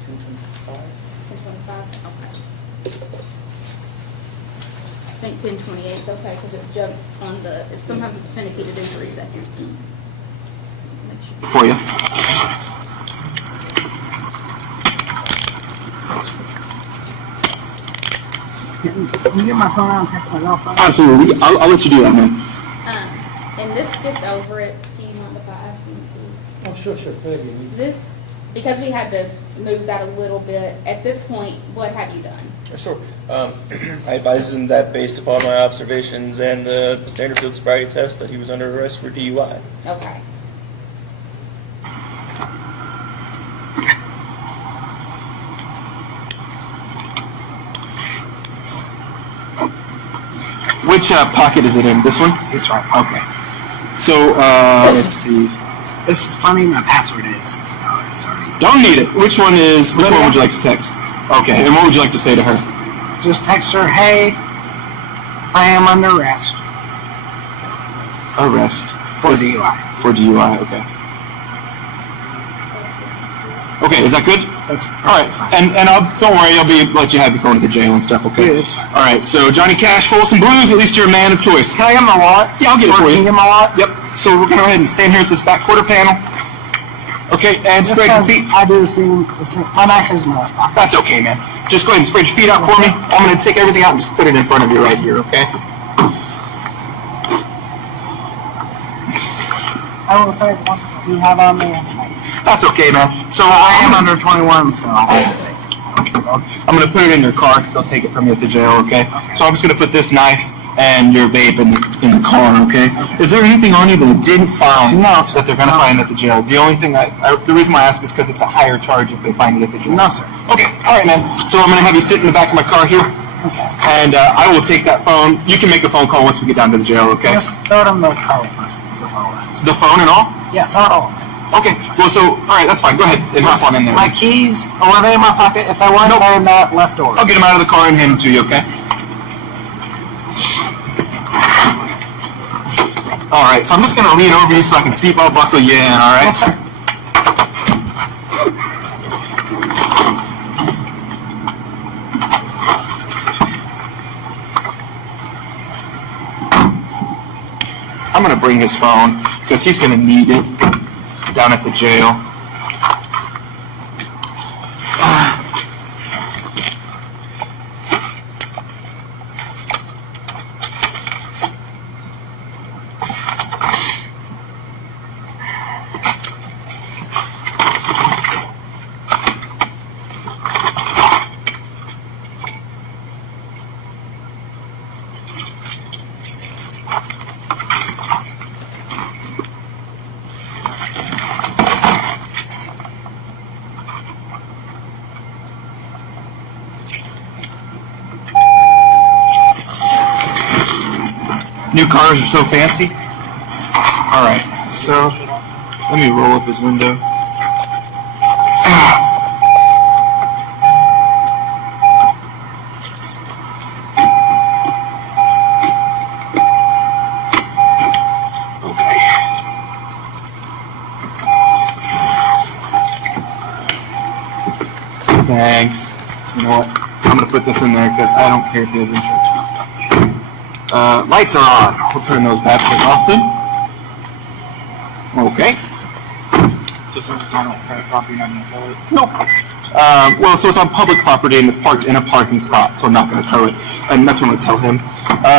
$10.25? Okay. 10:28, okay, because it jumped on the, sometimes it's finicky to do 3 seconds. Make sure. For you. Can you get my phone out and text my phone? Absolutely. I'll let you do that, man. And this skipped over it, do you mind if I ask him, please? Oh, sure, Peggy. This, because we had to move that a little bit, at this point, what have you done? Sure. I advised him that based upon my observations and the standard field sobriety test, that he was under arrest for DUI. Okay. Which pocket is it in? This one? This right. Okay. So, let's see. This is funny. My password is. No, it's already. Don't need it. Which one would you like to text? Okay, and what would you like to say to her? Just text her, hey, I am under arrest Arrest. for DUI. For DUI, okay. Okay, is that good? That's All right, and don't worry, I'll let you have your phone to the jail and stuff, okay? Good. All right, so Johnny Cash, Folsom Blues, at least you're a man of choice. Can I get my wallet? Yeah, I'll get it for Can you. you get my wallet? Yep, so we're going to go ahead and stand here at this back quarter panel. Okay, and Just spread your 'cause feet. I do see my knife is my pocket. That's okay, man. Just go ahead and spread your feet out for me. I'm going to take everything out and just put it in front of you right here, okay? I will say what you have on me. That's okay, man. So I am under 21, so I have to take it. I'm going to put it in your car because I'll take it from you at the jail, okay? So I'm just going to put this knife and your vape in the car, okay? Is there anything on you that they didn't find that they're going to find at the jail? The only thing the reason why I ask is because it's a higher charge if they find it at the jail. No, sir. Okay, all right, man. So I'm going to have you sit in the back of my car here, and I will take that phone. You can make a phone call once we get down to the jail, okay? Just throw it in the car. The phone and all? Yeah, throw it all. Okay, well, so, all right, that's fine. Go ahead and hop on in there. My keys, were they in my pocket? If they weren't, they're in that left door. I'll get him out of the car and hand him to you, okay? All right, so I'm just going to lean over you so I can seatbelt buckle you in, all right? Yes, sir. I'm going to bring his phone because he's going to need it down at the jail. New cars are so fancy. All right, so let me roll up his window. Okay. Thanks. You know what? I'm gonna put this in there because I don't care if he has insurance. Lights are on. We'll turn those bad boys off then. Okay. So since it's on private property, you're not going to tow it? Nope. Well, so it's on public property and it's parked in a parking spot, so I'm not going to tow it. And that's what I'm going to tell him.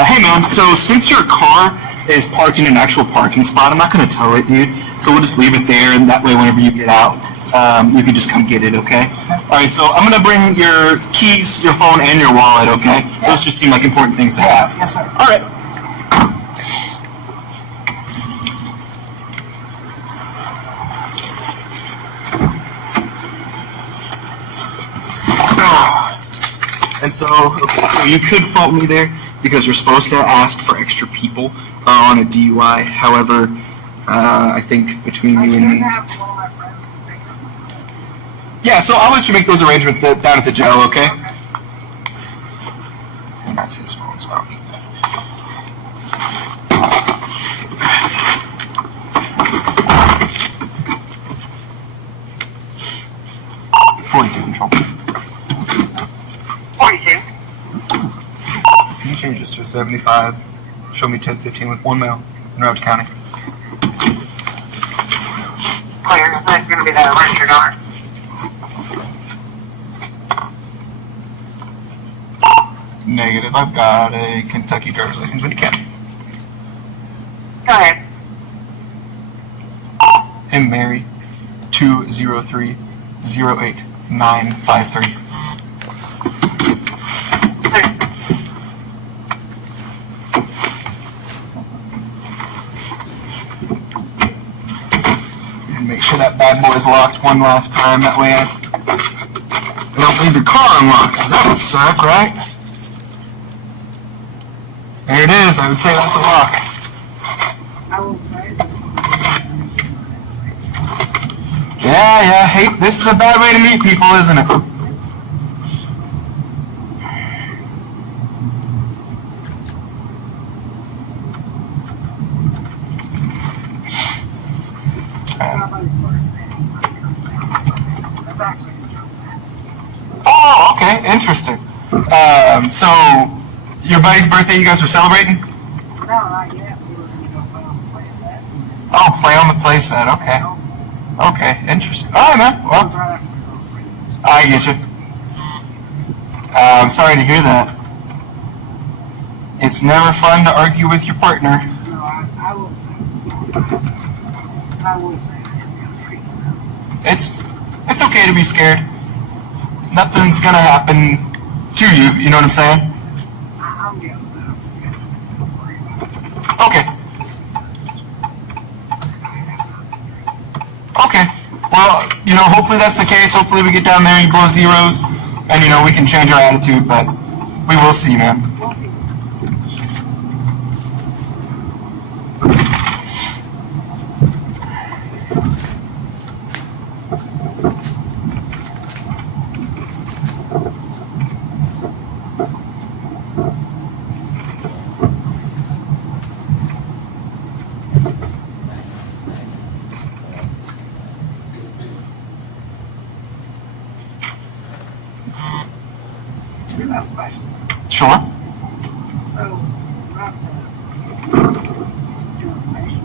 Hey man, so since your car is parked in an actual parking spot, I'm not going to tow it, dude. So we'll just leave it there, and that way whenever you get out, you can just come get it, okay? Alright, so I'm going to bring your keys, your phone, and your wallet, okay? Those just seem like important things to have. Yes, sir. Alright. And so, okay, so you could fault me there because you're supposed to ask for extra people on a DUI. However, I think between you and me. Yeah, so I'll let you make those arrangements down at the jail, okay? And that's his phone, so I don't need that. 42 control. 42. Make changes to a 75. Show me 1015 with 1 male in Route County. Clear, is that gonna be that Richard R? Negative. I've got a Kentucky driver's license when you can. Go ahead. M. Mary 203-08953. Clear. And make sure that bad boy is locked one last time. That way I don't leave your car unlocked, because that would suck, right? There it is. I would say that's a lock. I will say. Yeah. Hey, this is a bad way to meet people, isn't it? Oh, okay, interesting. So, your buddy's birthday you guys were celebrating? No, not yet. We were gonna go play on the play set. Oh, play on the play set, okay. Okay, interesting. All right, man. It was Well, right after the girlfriends. I get you. I'm sorry to hear that. It's never fun to argue with your partner. No, I will say. I will say I am kind of freaking out. It's okay to be scared. Nothing's gonna happen to you, you know what I'm saying? I'm getting that. Don't worry about it. Okay. Okay. Well, hopefully that's the case. Hopefully we get down there and you blow zeros and, we can change our attitude, but we will see, man. We'll see. I do have a question. Sure. So, we're about to do information.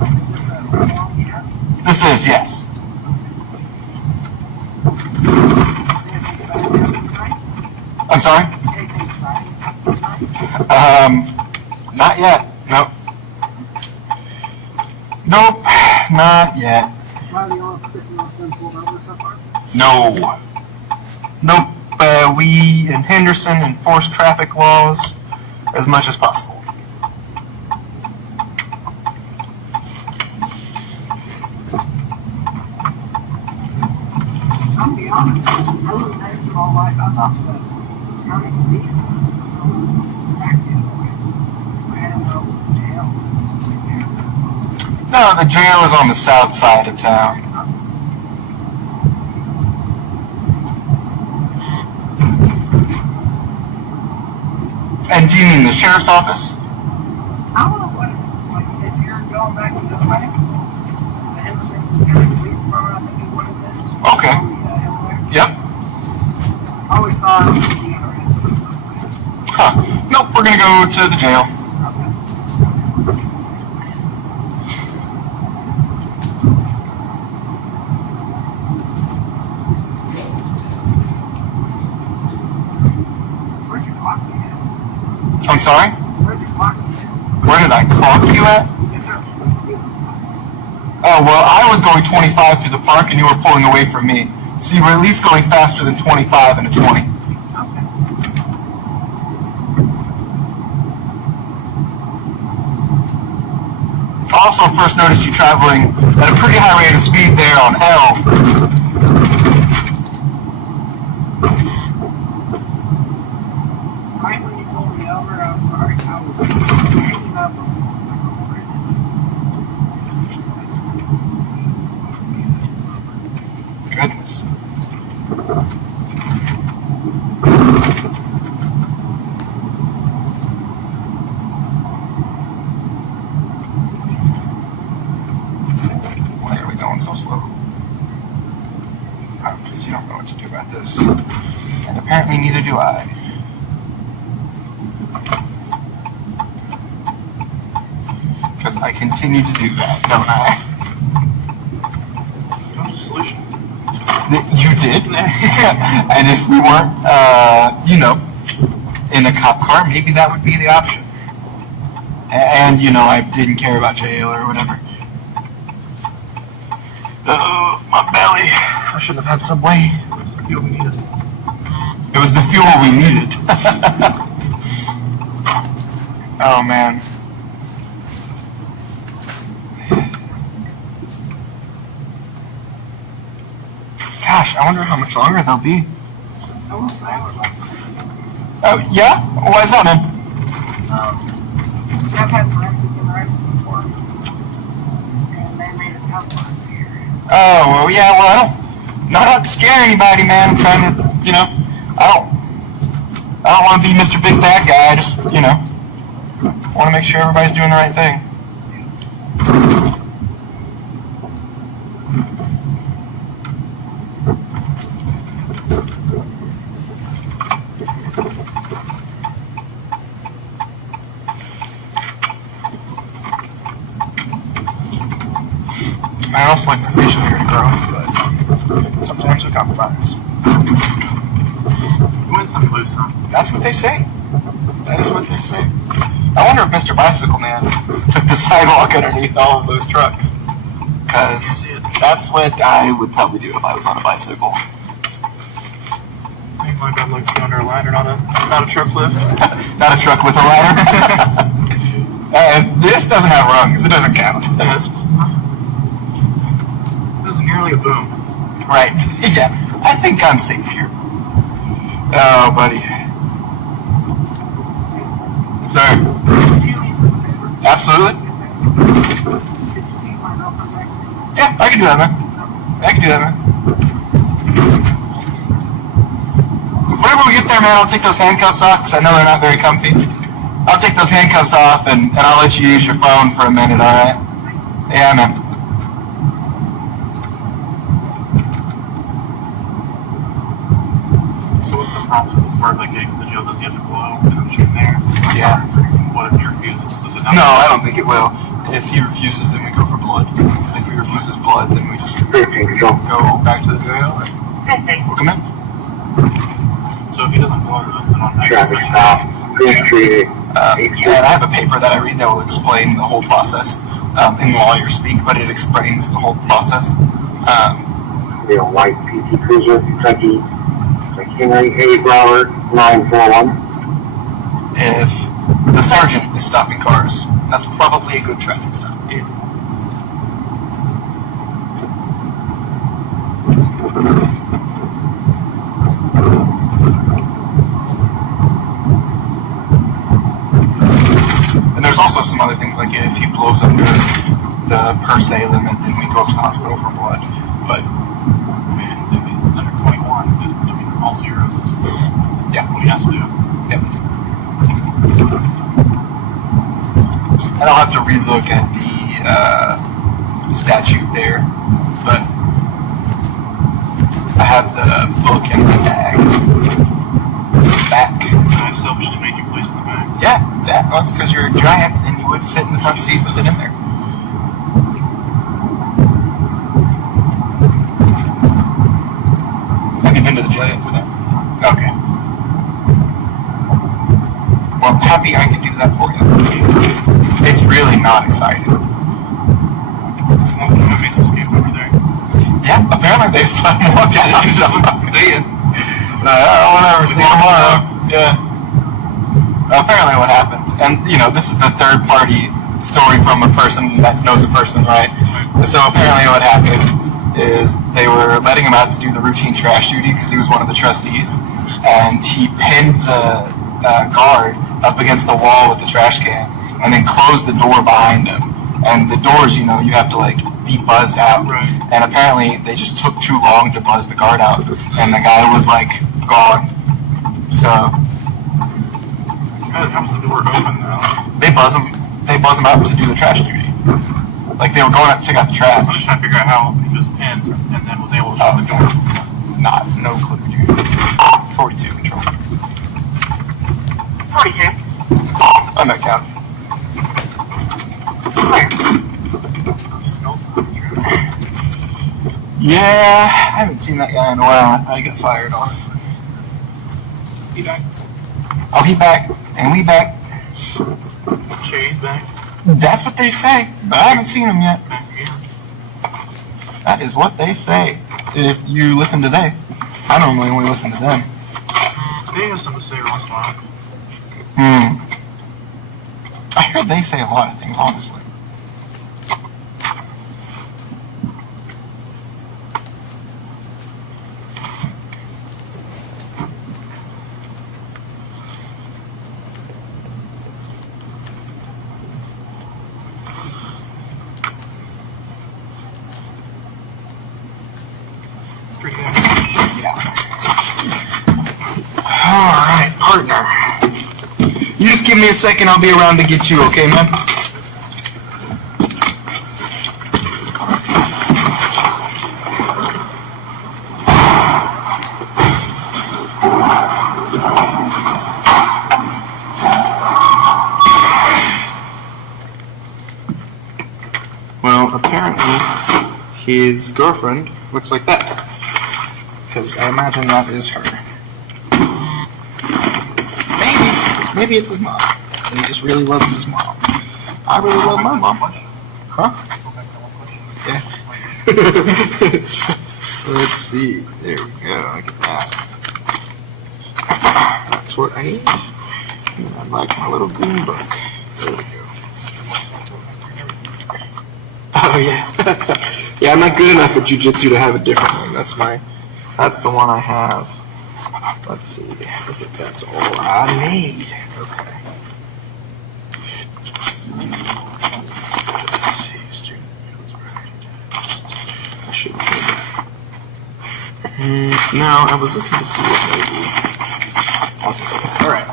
Is this a long year? This is, yes. Anything exciting happening tonight? I'm sorry? Anything exciting happening tonight? Not yet. Nope. Nope. Not yet. Am I the only person that's been pulled over so far? No. Nope. We in Henderson enforce traffic laws as much as possible. I'll be honest, I lived in Henderson all my life. I thought the county police was back the other way. I didn't know the jail was. No, the jail is on the south side of town. And do you mean the sheriff's office? I don't know what it is. Like, if you're going back the other way, to Henderson County Police Department, I think is what it is. Okay. On the hill there. Yep. I always thought it was the IRS. Huh. Nope, we're gonna go to the jail. Okay. Where's your clock at? I'm sorry? Where's your clock at? Where did I clock you at? Yes, sir. Speed limit. Oh, well, I was going 25 through the park and you were pulling away from me. So you were at least going faster than 25 and a 20. Okay. Also, first noticed you traveling at a pretty high rate of speed there on L. Right when you pulled me over, I was hanging up on Goodness. Why are we going so slow? Oh, because you don't know what to do about this. And apparently neither do I. because I continue to do that, don't I? What's the solution? You did. And if we weren't, in a cop car, maybe that would be the option. And, I didn't care about jail or whatever. Oh, my belly. I shouldn't have had Subway. It was the fuel we needed. It was the fuel we needed. Oh, man. Gosh, I wonder how much longer they'll be. Almost an hour left. Oh, yeah? Why is that, man? I've had forensic arrests before, and they made it tough ones here. Oh, well, yeah, well, I don't, not out to scare anybody, man. I'm trying to, I don't want to be Mr. Big Bad Guy. I just, want to make sure everybody's doing the right thing. I also like my facial hair to grow, but sometimes we compromise. You win some, lose some. That's what they say. That is what they say. I wonder if Mr. Bicycle Man took the sidewalk underneath all of those trucks. Because that's what I would probably do if I was on a bicycle. Things like I'm looking under a ladder, not a truck lift. Not a truck with a ladder. This doesn't have rungs. It doesn't count. It was nearly a boom. Right. Yeah. I think I'm safe here. Oh, buddy. Sir. Absolutely. Yeah, I can do that, man. Whenever we get there, man, I'll take those handcuffs off, because I know they're not very comfy. I'll take those handcuffs off, and I'll let you use your phone for a minute, alright? Yeah, man. So what's the process as far as like getting to the jail? Does he have to blow and then shoot there? Yeah. What if he refuses? Does it not? No, I don't think it will. If he refuses, then we go for blood. If he refuses blood, then we just go back to the jail and hook him in. So if he doesn't blow us, then on Traffic stop. And I have a paper that I read that will explain the whole process in lawyer speak, but it explains the whole process. White PT Cruiser, Kentucky, Henry A. Robert, 941. If the sergeant is stopping cars, that's probably a good traffic stop. And there's also some other things, like if he blows under the per se limit, then we go up to the hospital for blood. But under 21, all zeros is what he has to do. Yep. And I'll have to relook at the statute there, but I have the book in my bag. Back. I selfishly made you place in the bag. Yeah. Well, it's because you're a giant and you wouldn't fit in the front seat with it in there. Have you been to the jail yet for that? Okay. Well, I'm happy I can do that for you. It's really not exciting. Well, the movie's escaped over there. Yeah, apparently they just let him walk out. Just see it. Whatever, see you tomorrow. Yeah. Apparently what happened, and this is the third party story from a person that knows a person, right? So apparently what happened is they were letting him out to do the routine trash duty because he was one of the trustees, and he pinned the guard up against the wall with the trash can, and then closed the door behind him. And the doors, you have to be buzzed out. Right. And apparently they just took too long to buzz the guard out, and the guy was gone. So How was the door open though? they buzz him out to do the trash duty. They were going out to take out the I'm trash. just trying to figure out how he was pinned and then was able to shut the door. No clue, dude. 42 control. 42. I'm at count. Clear. Yeah, I haven't seen that guy in a while. I thought he got fired, honestly. He back? Oh, he back, and we back. Sure, he's back. That's what they say, but I haven't seen him yet. Back again. That is what they say. If you listen to they, I normally only listen to them. They have something to say once in a while. I heard they say a lot of things, honestly. Pretty good. Alright, partner. You just give me a second, I'll be around to get you, okay, man? Well, apparently, his girlfriend looks like that. Because I imagine that is her. Maybe it's his mom. And he just really loves his mom. I really love my mom. Huh? Yeah. Let's see. There we go. Look at that. That's what I need. And I like my little green book. There we go. Oh yeah. Yeah, I'm not good enough at jiu-jitsu to have a different one. That's the one I have. Let's see. I think that's all I need. Okay. Let's see. I should have that. No, I was looking to see what maybe. Alright.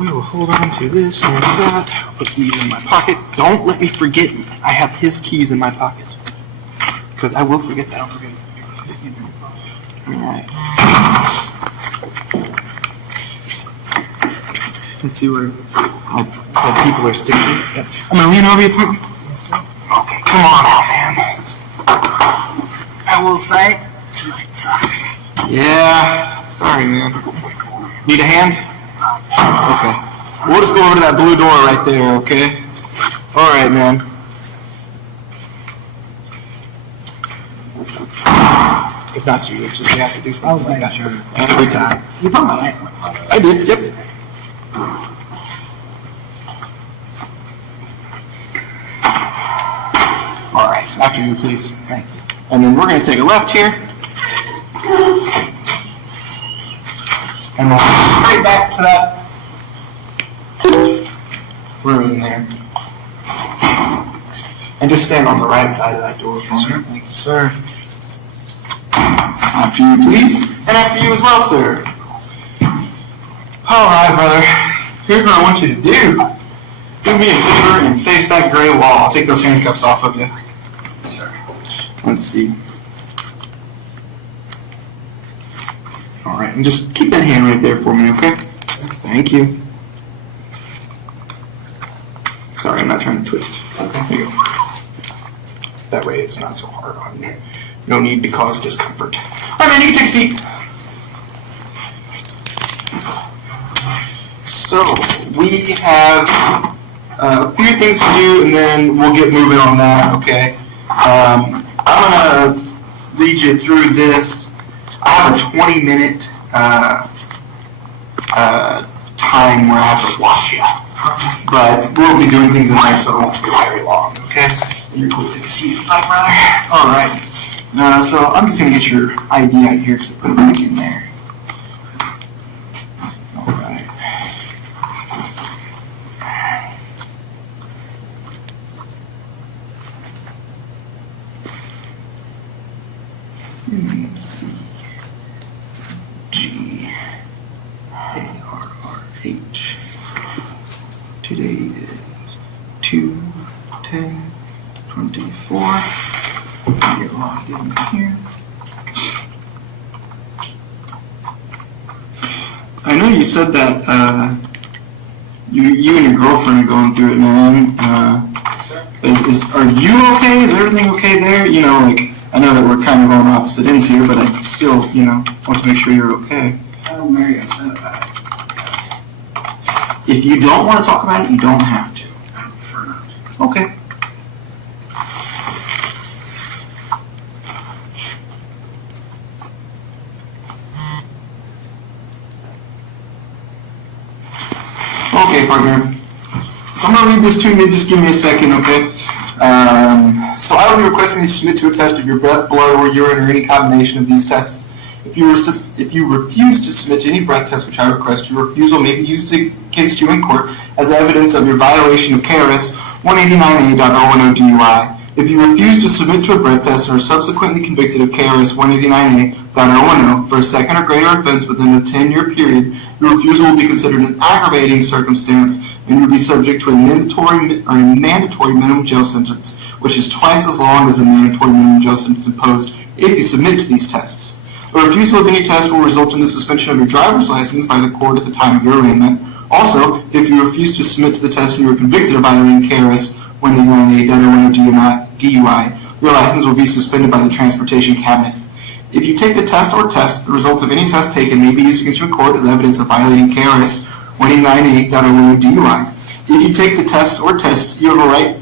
We will hold on to this and that. Put these in my pocket. Don't let me forget. I have his keys in my pocket. Because I will forget that. Alright. Let's see where some people are sticking. Yep. I'm gonna lean over you, partner. Okay, come on out, man. I will say, tonight sucks. Yeah, sorry, man. Need a hand? Okay. We'll just go over to that blue door right there, okay? Alright, man. It's not you, it's just you have to do something like that. Every time. You put my light. I did, yep. Alright, after you, please. Thank you. And then we're going to take a left here. And we'll go straight back to that room there. And just stand on the right side of that door for me. Thank you, sir. After you, please. And after you as well, sir. Alright, brother. Here's what I want you to do. Do me a favor and face that gray wall. I'll take those handcuffs off of you. Sir. Let's see. Alright, and just keep that hand right there for me, okay? Thank you. Sorry, I'm not trying to twist. Okay. There you go. That way it's not so hard on you. No need to cause discomfort. Alright, man, you can take a seat. So, we have a few things to do, and then we'll get moving on that, okay? I'm going to read you through this. I have a 20-minute time where I have to watch you. But we'll be doing things in there, so it won't be very long, okay? You're cool to take a seat, my brother. All right. So I'm just going to get your ID out here because I put it back in there. All right. MCGARRH. Today is 2/10/24. Get logged in here. I know you said that you and your girlfriend are going through it, man. Are you okay? Is everything okay there? You know, like, I know that we're kind of on opposite ends here, but I still, you know, want to make sure you're okay. I'm very upset about it. If you don't want to talk about it, you don't have to. I prefer not to. Okay. Okay, partner. So I'm going to read this to you. Just give me a second, okay? So I will be requesting that you submit to a test of your breath, blood, or urine, or any combination of these tests. If you refuse to submit to any breath test which I request, your refusal may be used against you in court as evidence of your violation of KRS 189A.010 DUI. If you refuse to submit to a breath test and are subsequently convicted of KRS 189A.010 for a second or greater offense within a 10-year period, your refusal will be considered an aggravating circumstance and you will be subject to a mandatory minimum jail sentence, which is twice as long as the mandatory minimum jail sentence imposed if you submit to these tests. A refusal of any test will result in the suspension of your driver's license by the court at the time of your arraignment. Also, if you refuse to submit to the test and you are convicted of violating KRS 189A.010 DUI, your license will be suspended by the Transportation Cabinet. If you take the test or tests, the results of any test taken may be used against you in court as evidence of violating KRS 189A.010 DUI. If you take the test or tests, you have a right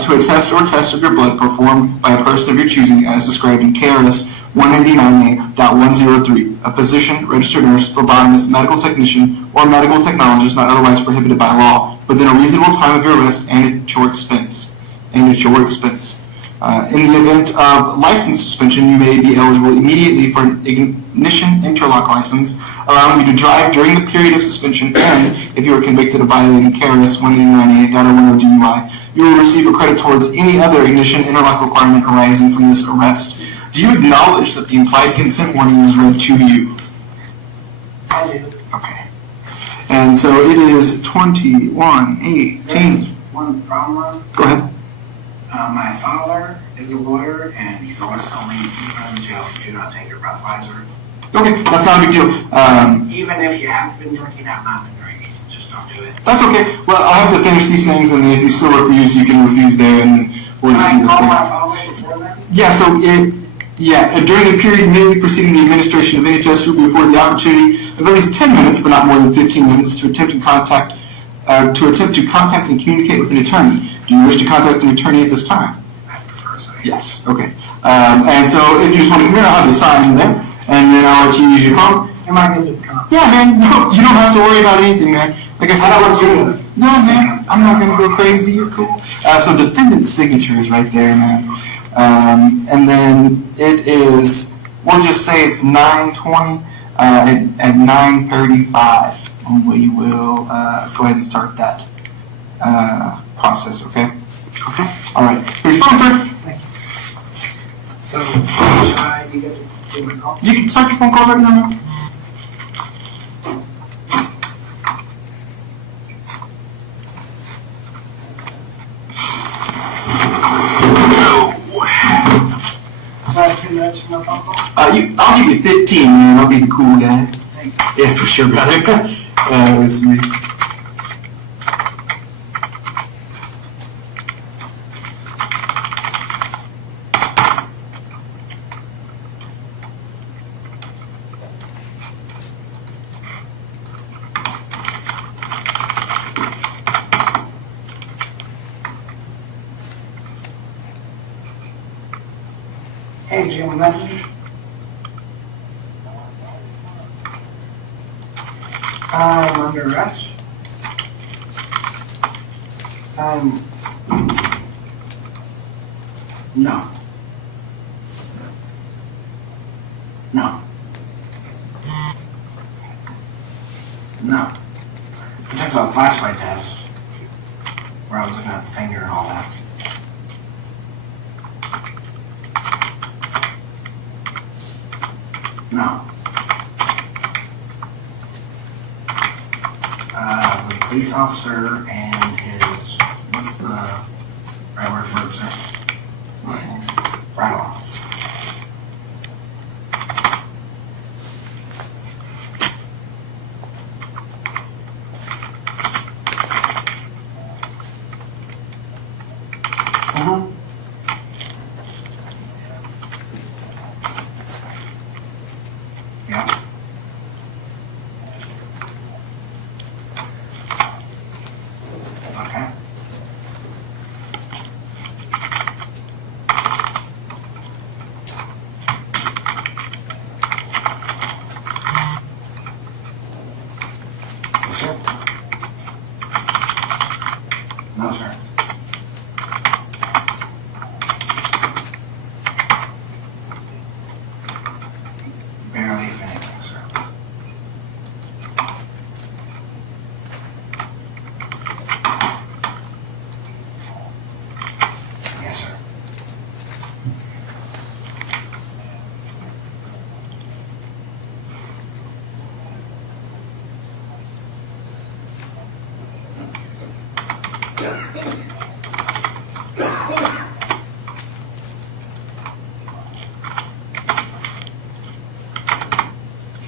to a test or test of your blood performed by a person of your choosing as described in KRS 189A.103, a physician, registered nurse, phlebotomist, medical technician, or medical technologist not otherwise prohibited by law, within a reasonable time of your arrest and at your expense. In the event of license suspension, you may be eligible immediately for an ignition interlock license, allowing you to drive during the period of suspension, and if you are convicted of violating KRS 189A.010 DUI, you will receive a credit towards any other ignition interlock requirement arising from this arrest. Do you acknowledge that the implied consent warning was read to you? I do. Okay. And so it is 21:18. There's one problem. Go ahead. My father is a lawyer, and he's always told me, if you go to jail, do not take your breathalyzer. Okay, that's not a big deal. Even if you have been drinking, have not been drinking, just don't do it. That's okay. Well, I'll have to finish these things, and then if you still refuse, you can refuse there, and we'll just do Can I call my that. father before then? Yeah, so during the period immediately preceding the administration of any test, you'll be afforded the opportunity of at least 10 minutes, but not more than 15 minutes, to attempt to contact and communicate with an attorney. Do you wish to contact an attorney at this time? I prefer so. Yes. Okay. And so if you just want to come here, I'll have the sign there, and then I'll let you use your phone. Am I going to come? Yeah, man. No, you don't have to worry about anything, man. Like I said, I don't want you to. No, man. I'm not going to go crazy. You're cool. So defendant's signature is right there, man. And then it is, we'll just say it's 9:20 at 9:35. And we will go ahead and start that process, okay? Okay. All right. Here's your phone, sir. Thank you. So, should I be good to do my call? You can start your phone calls right now, man. So I have 2 minutes for my phone call? I'll give you 15, man. I'll be the cool guy. Thank you. Yeah, for sure, brother. Let's see. Hey, Jim, a message? I'm under arrest. No. No. No. I took a flashlight test where I was looking at the finger and all that. No. The police officer and his, what's the right word for it, sir? Rattle off. Yeah. Okay. Yes, sir. No, sir. Barely, if anything, sir. Yes, sir.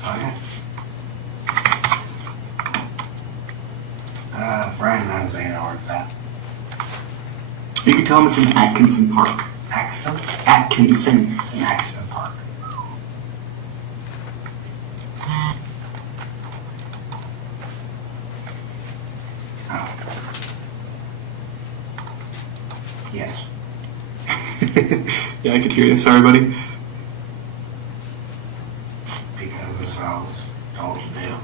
Okay. Brian and Isaiah know where it's at. You can tell him it's in Atkinson Park. Axon? Atkinson. It's an Axon Park. Oh. Yes. Yeah, I could hear you. Sorry, buddy. Because that's what I was told to do.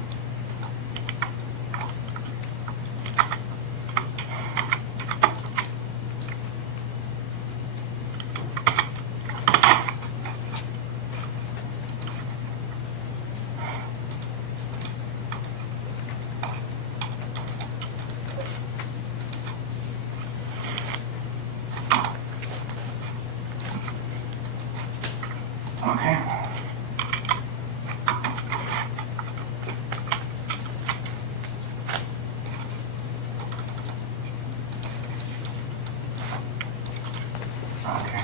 Okay. Okay.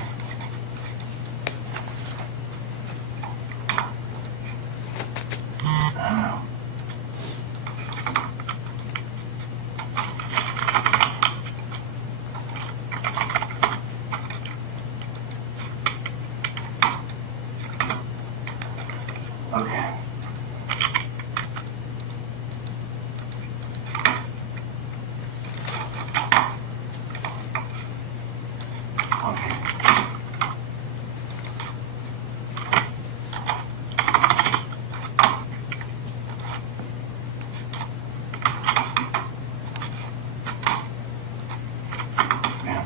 I know. Okay. Okay. Yeah.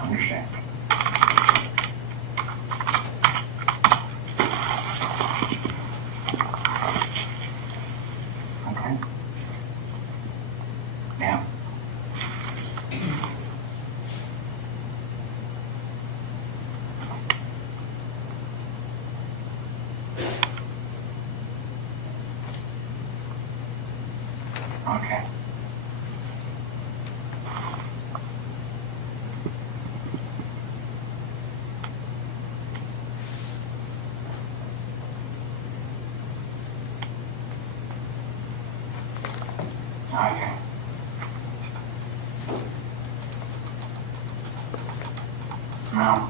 Understand. Okay. Yeah. Okay. Okay. No.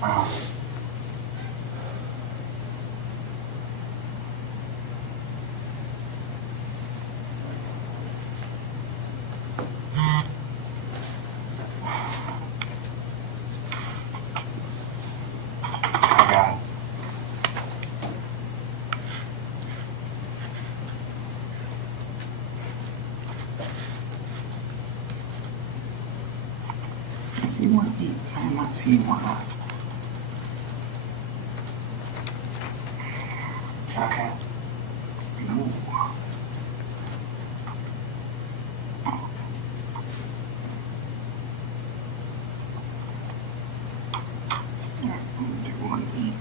No. I got it. I see one eat. I am not seeing one not. Okay. Ooh. I'm gonna do one eat.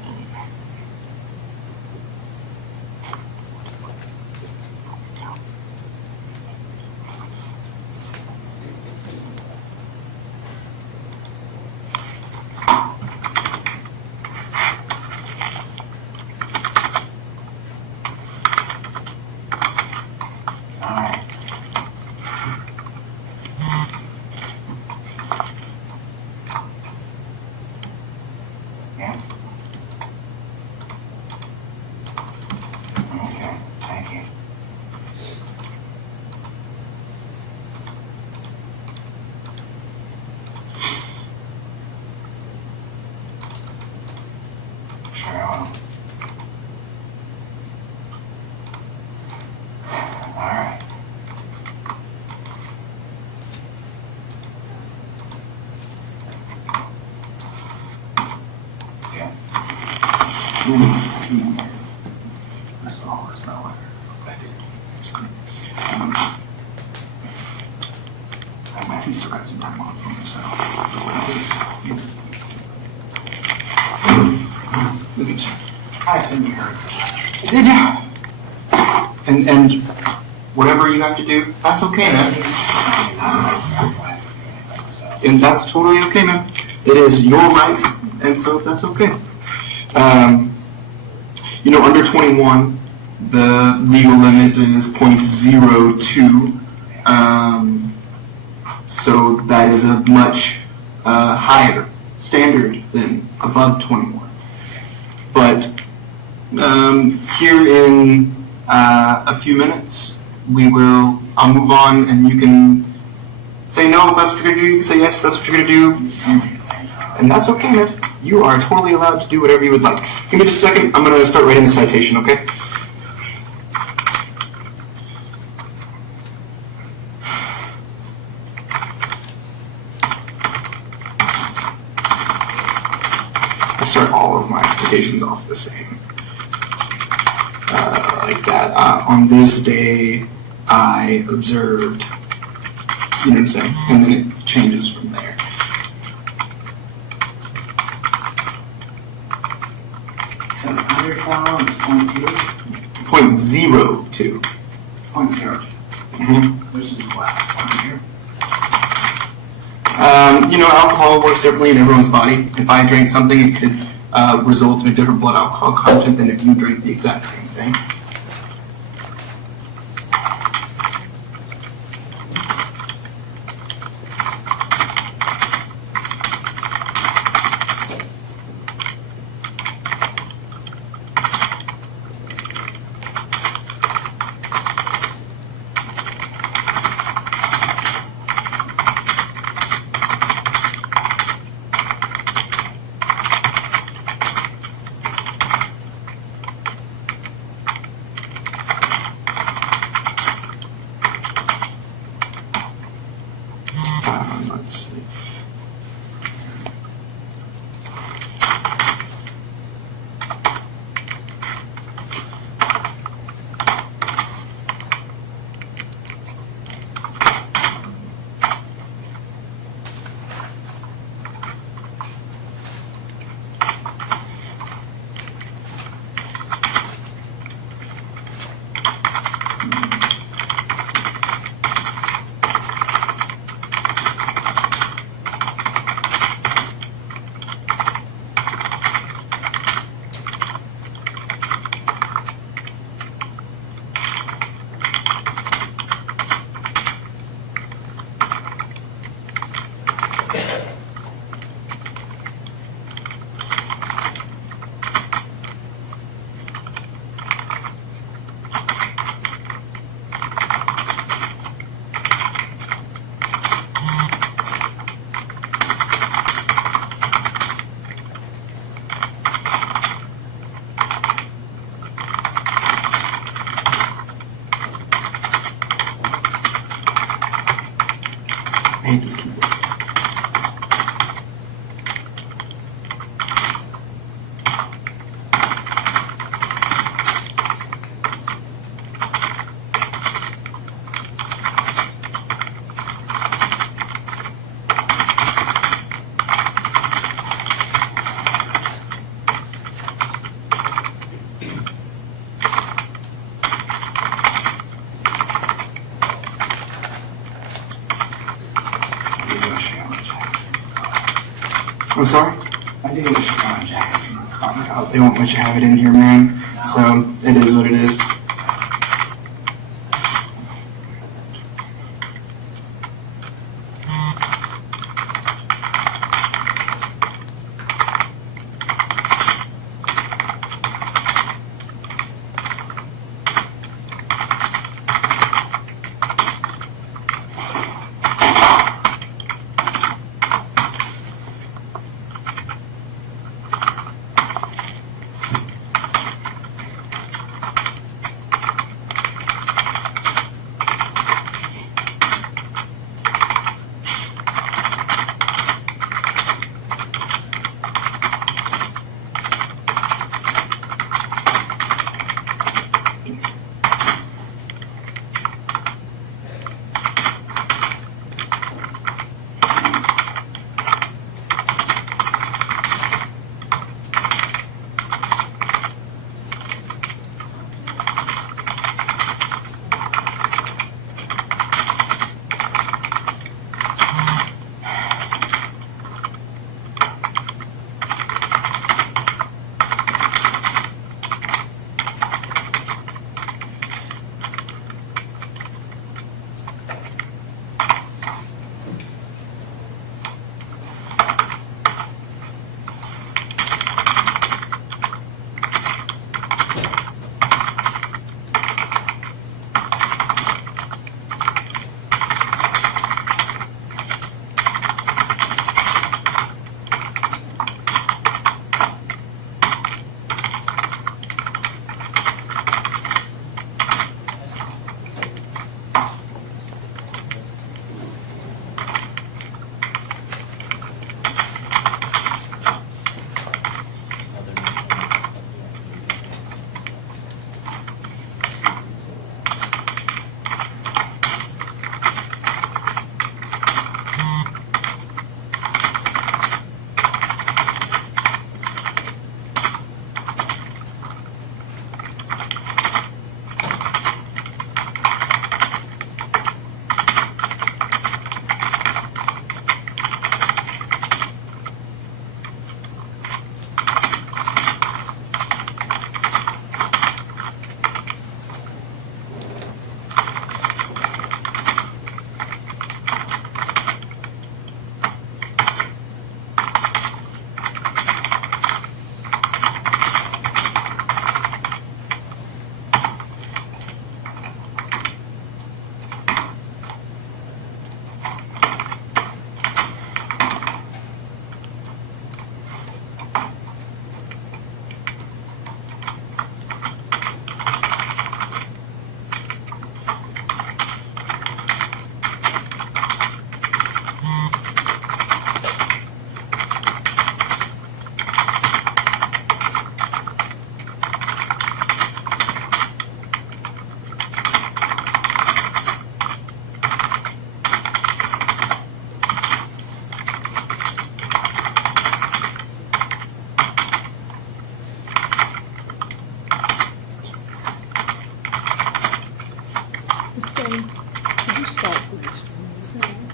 That's all. That's not what I did. So, he still got some time on for me, so just look at you. I assume you heard some. Did ya? And whatever you have to do, that's okay, man. And that's totally okay, man. It is your right, and so that's okay. Under 21, the legal limit is 0.02. So that is a much higher standard than above 21. But here in a few minutes, I'll move on, and you can say no if that's what you're gonna do, you can say yes if that's what you're gonna do, and that's okay, man. You are totally allowed to do whatever you would like. Give me just a second, I'm gonna start writing the citation, okay? I start all of my citations off the same. Like that. On this day, I observed, you know what I'm saying? And then it changes from there. So under 21 is 0.2? 0.02. 0.02. Mm-hmm. Which is what? 1 year? Alcohol works differently in everyone's body. If I drank something, it could result in a different blood alcohol content than if you drink the exact same thing. Let's see. I hate this keyboard. I'm sorry? I do wish you got a jacket from the car. Oh, they won't let you have it in here, man. So it is what it is.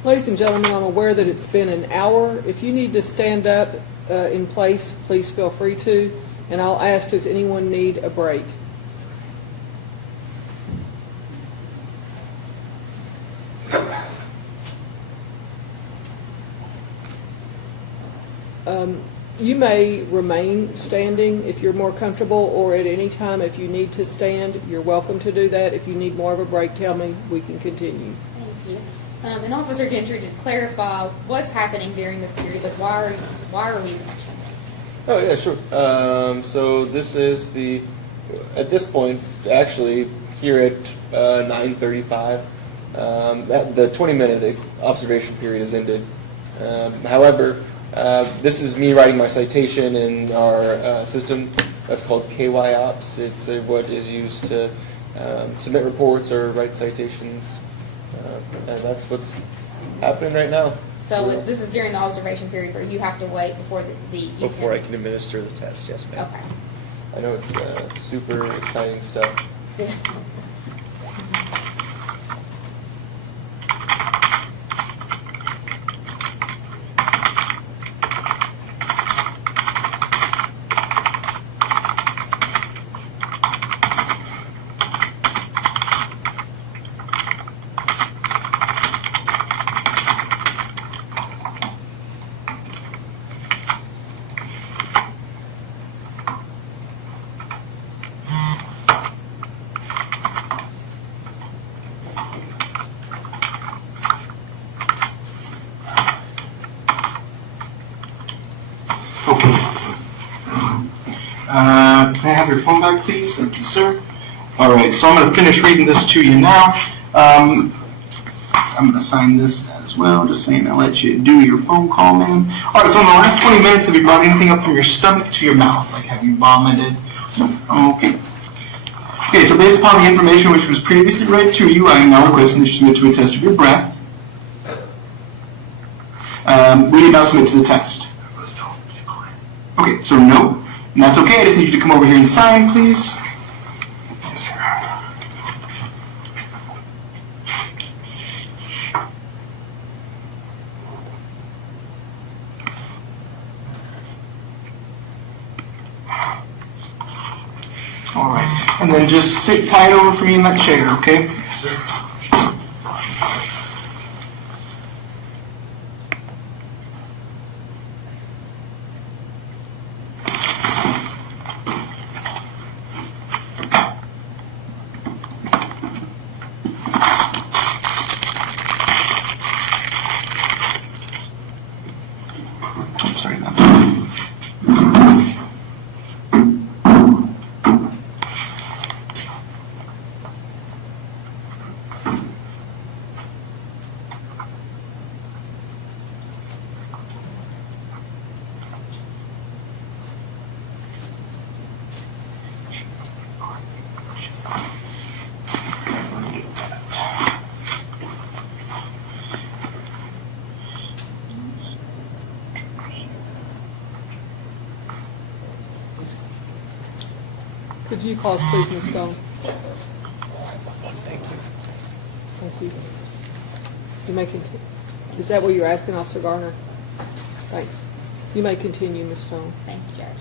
Ladies and gentlemen, I'm aware that it's been an hour. If you need to stand up in place, please feel free to. And I'll ask, does anyone need a break? You may remain standing if you're more comfortable, or at any time if you need to stand, you're welcome to do that. If you need more of a break, tell me, we can continue. Thank you. And Officer Gentry, to clarify what's happening during this period, like why are we watching this? Oh, yeah, sure. So this is at this point, actually, here at 9:35, the 20-minute observation period has ended. However, this is me writing my citation in our system that's called KYOps. It's what is used to submit reports or write citations. And that's what's happening right now. So this is during the observation period where you have to wait before Before I can administer the test, yes, ma'am. Okay. I know it's super exciting stuff. Can I have your phone back, please? Thank you, sir. All right, so I'm going to finish reading this to you now. I'm going to sign this as well, just saying I'll let you do your phone call, man. All right, so in the last 20 minutes, have you brought anything up from your stomach to your mouth? Like, have you vomited? No. Okay. Okay, so based upon the information which was previously read to you, I am now requesting that you submit to a test of your breath. Will you now submit to the test? Okay, so no. And that's okay, I just need you to come over here and sign, please. Yes, sir. All right, and then just sit tight over for me in that chair, okay? Yes, sir. Sorry about that. Could you pause, please, Ms. Stone? Thank you. Thank you. You may continue. Is that what you're asking, Officer Garner? Thanks. You may continue, Ms. Stone. Thank you, Judge.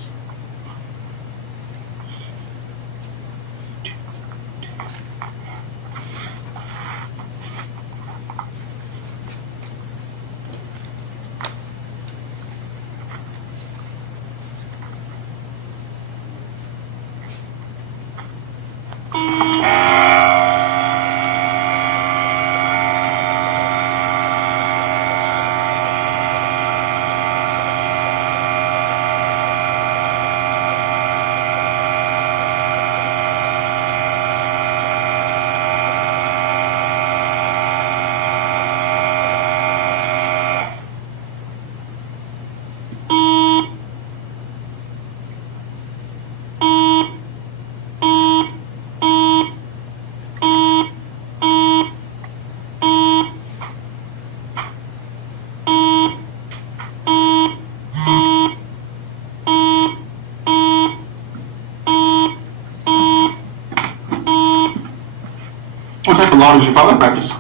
What type of law does your father practice?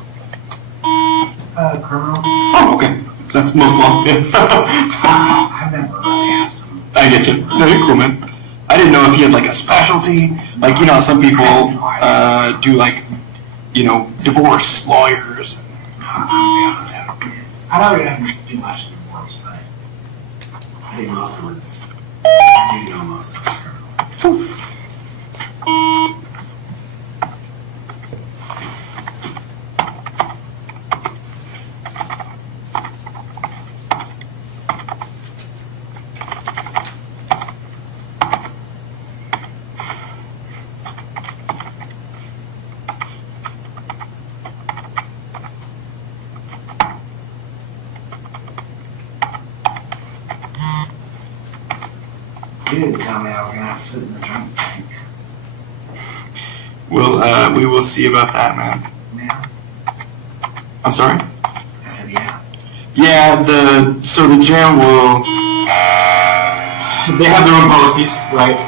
Criminal. Oh, okay. That's most law. Yeah. I've never really asked him. I get you. No, you're cool, man. I didn't know if he had like a specialty. Like, you know, some people do like, you know, divorce lawyers. I'll be honest, I know he doesn't do much divorce, but I think most of it's, I do know most of it's criminal. You didn't tell me I was gonna have to sit in the drunk tank. We will see about that, man. Yeah. I'm sorry? I said, yeah. Yeah, so the jail will, they have their own policies, right?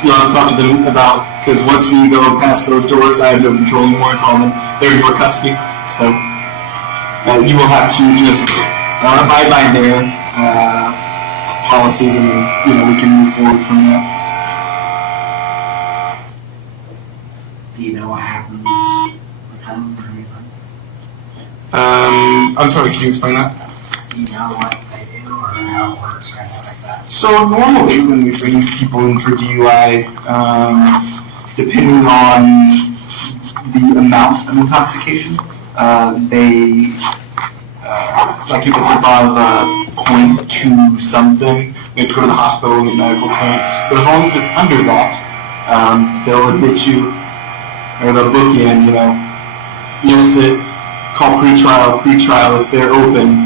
You'll have to talk to them about, because once we go past those doors, I have no control anymore. It's all them. They're in your custody. So you will have to just abide by their policies, and then, you know, we can move forward from that. Do you know what happens with them or anything? I'm sorry, can you explain that? Do you know what they do or how it works or anything like that? So normally when we bring people in for DUI, depending on the amount of intoxication, they, like if it's above 0.2 something, we have to go to the hospital and get medical clearance. But as long as it's under that, they'll admit you, or they'll book you in, you know. You'll sit, call pretrial, if they're open.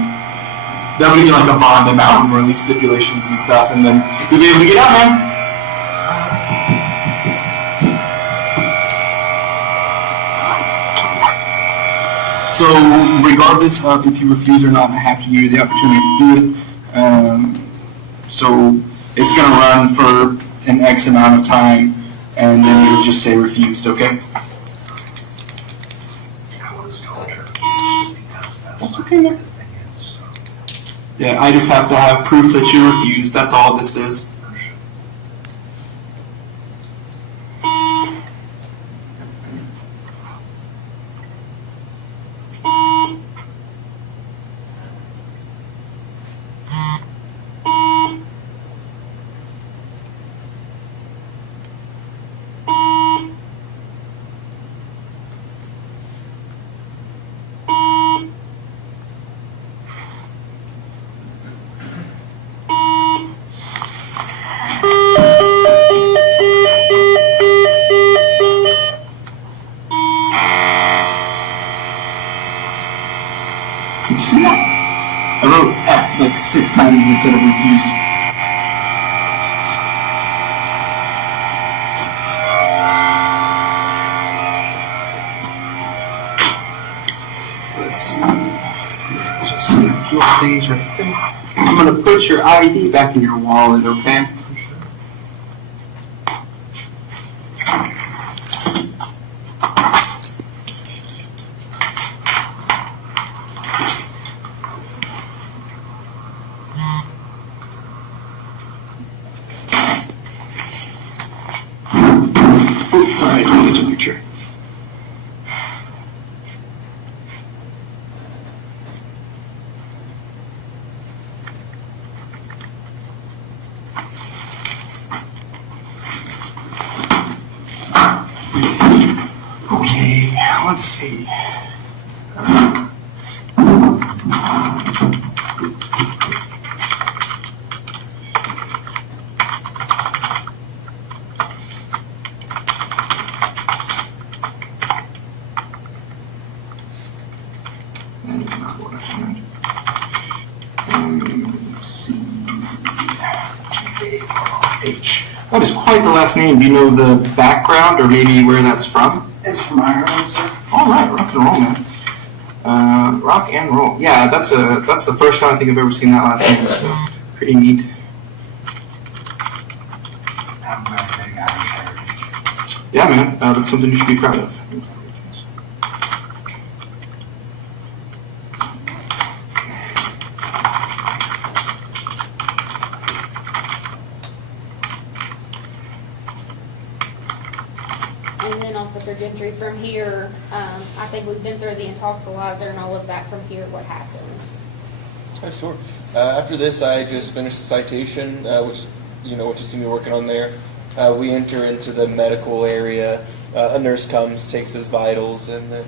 They'll give you like a bond amount and release stipulations and stuff, and then you'll be able to get out, man. So regardless of if you refuse or not, I have to give you the opportunity to do it. So it's going to run for an X amount of time, and then you'll just say refused, okay? I was told her just because that's That's what okay, man. this thing is. So. Yeah, I just have to have proof that you refused. That's all this is. You see that? I wrote F like 6 times instead of refused. Let's see. Just see your things right there. I'm gonna put your ID back in your wallet, okay? Oops, sorry, I didn't get your picture. Okay, let's see. That's not what I wanted. C-A-R-H. That is quite the last name. Do you know the background or maybe where that's from? It's from Ireland, sir. All right, rock and roll, man. Rock and roll. Yeah, that's the first time I think I've ever seen that last name. So pretty neat. I'm very big Irish heritage. Yeah, man. That's something you should be proud of. Officer Gentry, from here, I think we've been through the intoxilizer and all of that. From here, what happens? Oh, sure. After this, I just finished the citation, which you see me working on there. We enter into the medical area. A nurse comes, takes his vitals, and then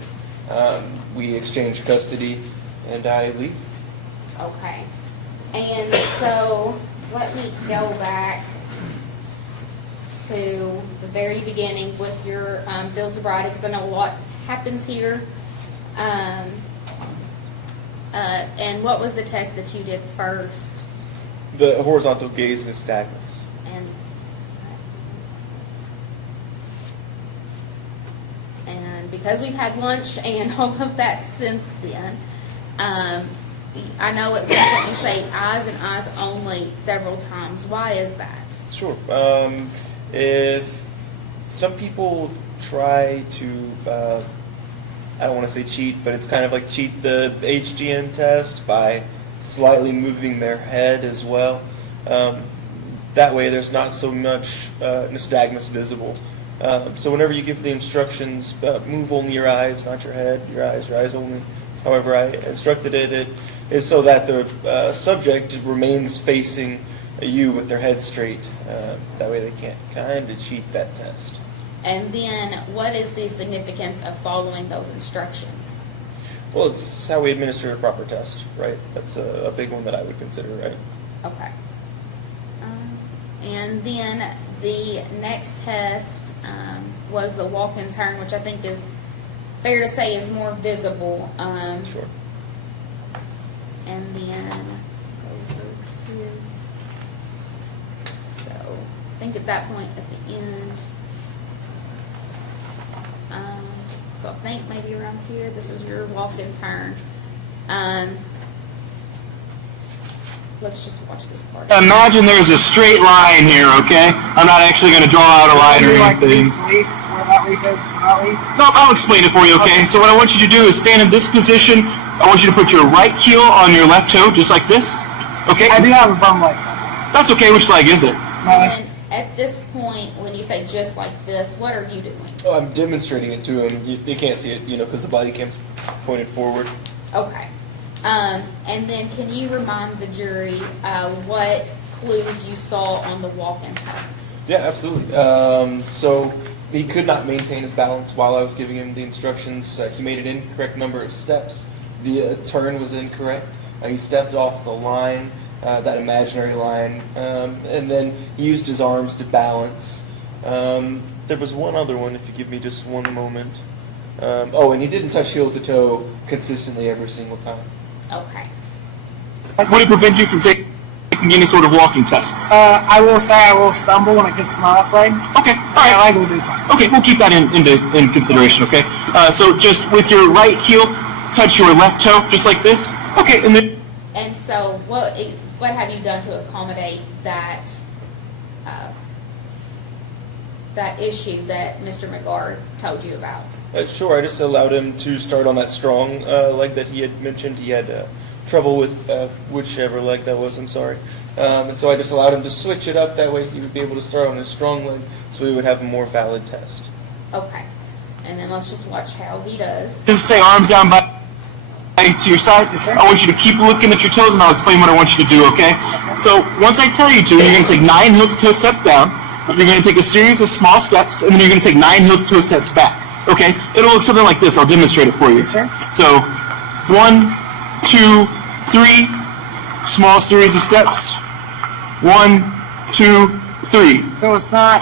we exchange custody, and I leave. Okay. And so, let me go back to the very beginning with your field sobriety, because I know a lot happens here. And what was the test that you did first? The horizontal gaze nystagmus. And because we've had lunch and all of that since then, I know it was what you say eyes and eyes only several times. Why is that? Sure. If some people try to, I don't want to say cheat, but it's kind of like cheat the HGN test by slightly moving their head as well. That way there's not so much nystagmus visible. So whenever you give the instructions, move only your eyes, not your head, your eyes only. However I instructed it, it is so that the subject remains facing you with their head straight. That way they can't kind of cheat that test. And then what is the significance of following those instructions? Well, it's how we administer a proper test, right? That's a big one that I would consider, right? Okay. And then the next test was the walk and turn, which I think is fair to say is more visible. Sure. And then over here. So I think at that point at the end, so I think maybe around here, this is your walk and turn. Let's just watch this part. Imagine there's a straight line here, okay? I'm not actually going to draw out a line or anything. Where that leaf is, that leaf? No, I'll explain it for you, okay? So what I want you to do is stand in this position. I want you to put your right heel on your left toe, just like this, okay? I do have a bum leg. That's okay. Which leg is it? My And at this point, when you say just like this, what are you doing? Oh, I'm demonstrating it to him. You can't see it, because the body cam's pointed forward. Okay. And then can you remind the jury what clues you saw on the walk and turn? Yeah, absolutely. So he could not maintain his balance while I was giving him the instructions. He made an incorrect number of steps. The turn was incorrect. He stepped off the line, that imaginary line, and then he used his arms to balance. There was one other one, if you give me just one moment. And he didn't touch heel to toe consistently every single time. Okay. Would it prevent you from taking any sort of walking tests? I will say I will stumble when it gets to my left leg. Okay, all right. My leg will do fine. Okay, we'll keep that in consideration, okay? So just with your right heel, touch your left toe, just like this. Okay, and then... And so what have you done to accommodate that that issue that Mr. McGard told you about? Sure, I just allowed him to start on that strong leg that he had mentioned. He had trouble with whichever leg that was, I'm sorry. And so I just allowed him to switch it up. That way he would be able to start on his strong leg, so we would have a more valid test. Okay. And then let's just watch how he does. Just stay arms down to your side. I want you to keep looking at your toes, and I'll explain what I want you to do, okay? So once I tell you to, you're going to take 9 heel-to-toe steps down. You're going to take a series of small steps, and then you're going to take 9 heel-to-toe steps back. Okay? It'll look something like this. I'll demonstrate it for you. Yes, sir. So 1, 2, 3, small series of steps. 1, 2, 3. So it's not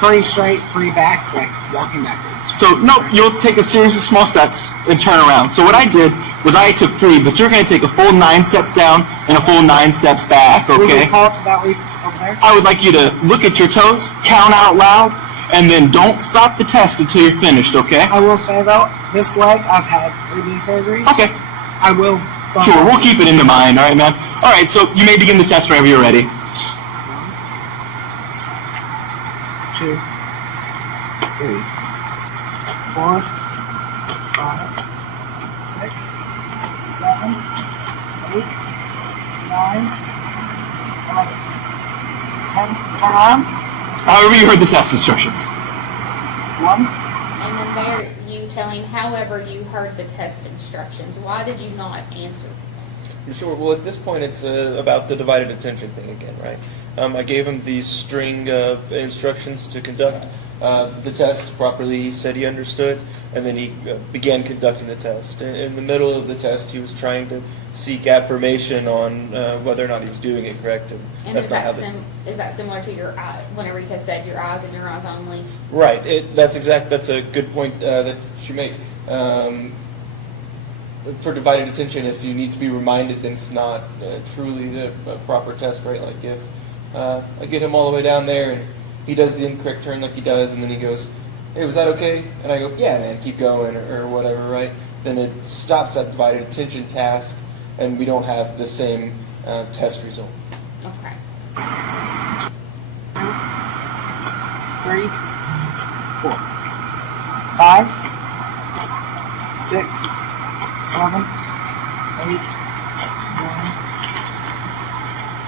3 straight, 3 back, like walking backwards. So, nope, you'll take a series of small steps and turn around. So what I did was I took 3, but you're going to take a full 9 steps down and a full 9 steps back, Will okay? you call it to that leaf over there? I would like you to look at your toes, count out loud, and then don't stop the test until you're finished, okay? I will say though, this leg, I've had 3D surgery. Okay. I will. Sure, we'll keep it in mind, all right, man? All right, so you may begin the test whenever you're ready. 2, 3, 4, 5, 6, 7, 8, 9, 11, 10. Turn on. However you heard the test instructions. 1, And there you tell him, however, you heard the test instructions. Why did you not answer? Sure. Well, at this point, it's about the divided attention thing again, right? I gave him the string of instructions to conduct the test properly. He said he understood, and then he began conducting the test. In the middle of the test, he was trying to seek affirmation on whether or not he was doing it correct. And Is that's that similar to your eye, whenever you had said your eyes and your eyes only? Right. That's a good point that you make. For divided attention, if you need to be reminded, then it's not truly the proper test, right? Like if I get him all the way down there and he does the incorrect turn like he does, and then he goes, "Hey, was that okay?" And I go, "Yeah, man, keep going," or whatever, right? Then it stops that divided attention task, and we don't have the same test result. Okay. 3, 4, 5, 6, 7, 8, 9,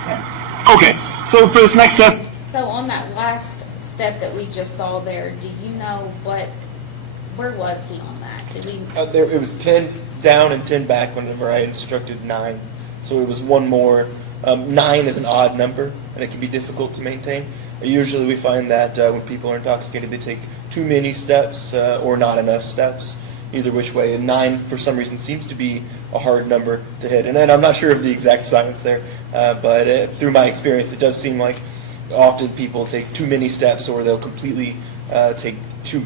10. Okay, so for this next test, So on that last step that we just saw there, do you know where was he on that? Did we? It was 10 down and 10 back whenever I instructed 9. So it was one more. 9 is an odd number, and it can be difficult to maintain. Usually we find that when people are intoxicated, they take too many steps or not enough steps, either which way. And 9, for some reason, seems to be a hard number to hit. And I'm not sure of the exact science there, but through my experience, it does seem like often people take too many steps, or they'll completely take too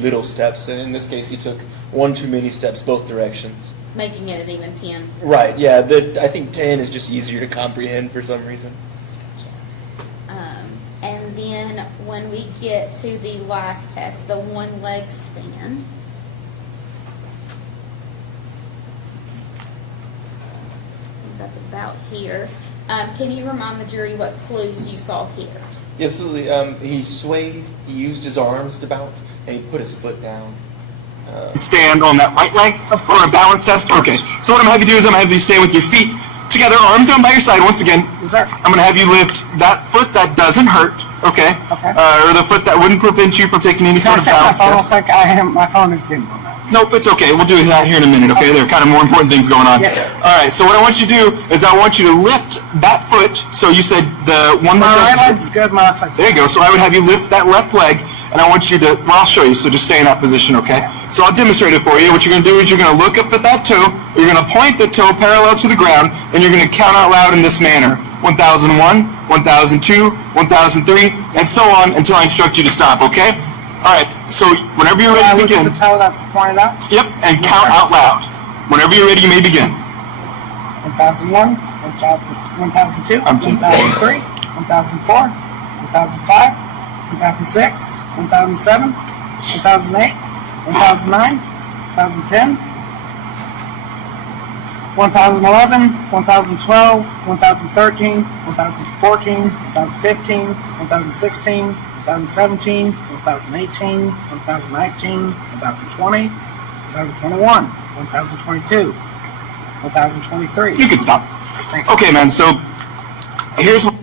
little steps. And in this case, he took one too many steps both directions. Making it an even 10. Right, yeah. I think 10 is just easier to comprehend for some reason. And then when we get to the last test, the one leg stand, I think that's about here. Can you remind the jury what clues you saw here? Yeah, absolutely. He swayed, he used his arms to bounce, and he put his foot down. stand on that right leg for a balance test. Okay, so what I'm going to have you do is I'm going to have you stand with your feet together, arms down by your side. Once again, Yes, sir. I'm going to have you lift that foot that doesn't hurt, okay? Okay. Or the foot that wouldn't prevent you from taking any Can sort I of check my balance phone real test. quick? My phone is dim on that. Nope, it's okay. We'll do that here in a minute, okay? There are kind of more important things going on. Yes, sir. All right, so what I want you to do is I want you to lift that foot. So you said the one My that right leg's good, my left leg's There you go. So I would have you lift that left leg, and I want you to, well, I'll show you, so just stay in that position, okay? So I'll demonstrate it for you. What you're going to do is you're going to look up at that toe, you're going to point the toe parallel to the ground, and you're going to count out loud in this manner. 1001, 1002, 1003, and so on until I instruct you to stop, okay? All right, so whenever you're So I ready to look at begin. the toe that's pointed out. Yep, and count out loud. Whenever you're ready, you may begin. 1001, 1002, I'm kidding. 1003, 1004, 1005, 1006, 1007, 1008, 1009, 1010, 1011, 1012, 1013, 1014, 1015, 1016, 2017, 2018, 2019, 2020, 2021, 2022, 2023. You can stop. Thanks. Okay, man, so here's what.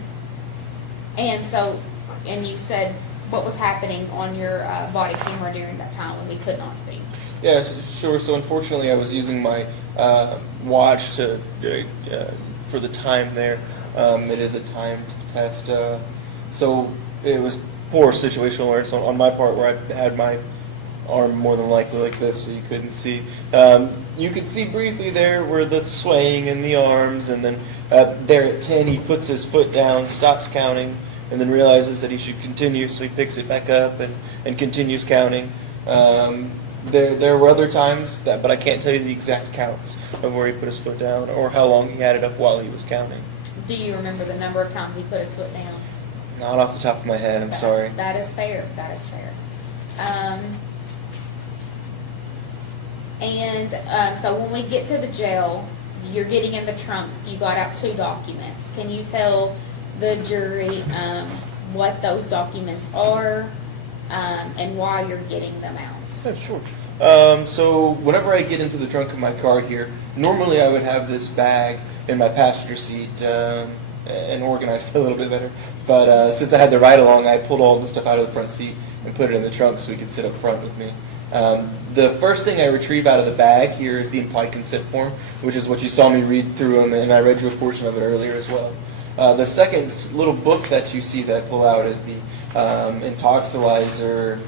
And you said what was happening on your body camera during that time when we could not see. Yeah, sure. So unfortunately, I was using my watch to for the time there. It is a timed test, so it was poor situational awareness on my part, where I had my arm more than likely like this, so you couldn't see. You could see briefly there where the swaying in the arms, and then there at 10, he puts his foot down, stops counting, and then realizes that he should continue, so he picks it back up and continues counting. There were other times, but I can't tell you the exact counts of where he put his foot down or how long he had it up while he was counting. Do you remember the number of times he put his foot down? Not off the top of my head, I'm sorry. That is fair. That is fair. So when we get to the jail, you're getting in the trunk. You got out 2 documents. Can you tell the jury what those documents are and why you're getting them out? Yeah, sure. So whenever I get into the trunk of my car here, normally I would have this bag in my passenger seat and organized a little bit better. But since I had the ride-along, I pulled all the stuff out of the front seat and put it in the trunk so he could sit up front with me. The first thing I retrieve out of the bag here is the implied consent form, which is what you saw me read through them, and I read you a portion of it earlier as well. The second little book that you see that I pull out is the intoxilizer,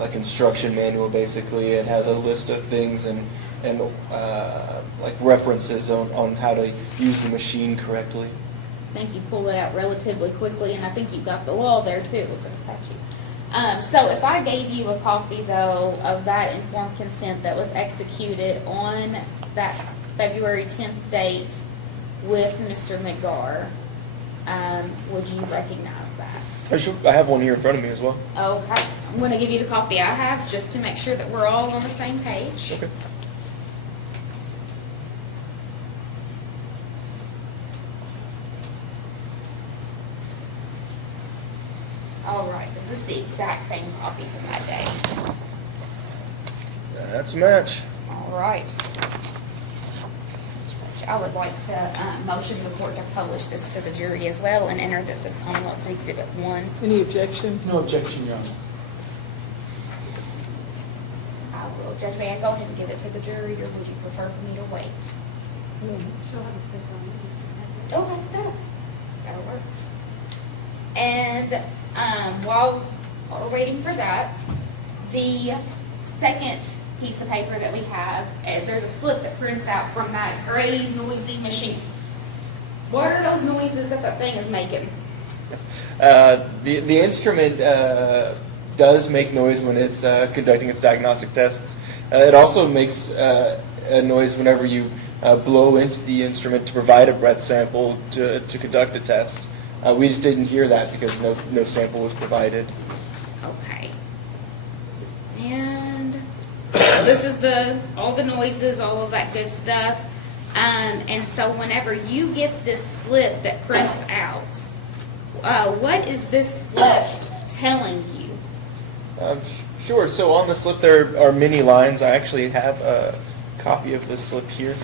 like instruction manual. Basically, it has a list of things and like references on how to use the machine correctly. I think you pulled it out relatively quickly, and I think you got the law there too, it's in statute. So if I gave you a copy though of that informed consent that was executed on that February 10th date with Mr. McGar, would you recognize that? Sure. I have one here in front of me as well. Okay, I'm gonna give you the copy I have just to make sure that we're all on the same page. Okay. All right, is this the exact same copy from that day? That's a match. All right. I would like to motion the court to publish this to the jury as well and enter this as Commonwealth's Exhibit 1. Any objection? No objection, Your Honor. I will, Judge, may I go ahead and give it to the jury, or would you prefer for me to wait? She'll have a stick on it. Okay, that'll work. And while we're waiting for that, the second piece of paper that we have, there's a slip that prints out from that gray noisy machine. What are those noises that the thing is making? The instrument does make noise when it's conducting its diagnostic tests. It also makes a noise whenever you blow into the instrument to provide a breath sample to conduct a test. We just didn't hear that because no sample was provided. Okay. And so this is all the noises, all of that good stuff. And so whenever you get this slip that prints out, what is this slip telling you? Sure. So on the slip there are many lines. I actually have a copy of this slip here.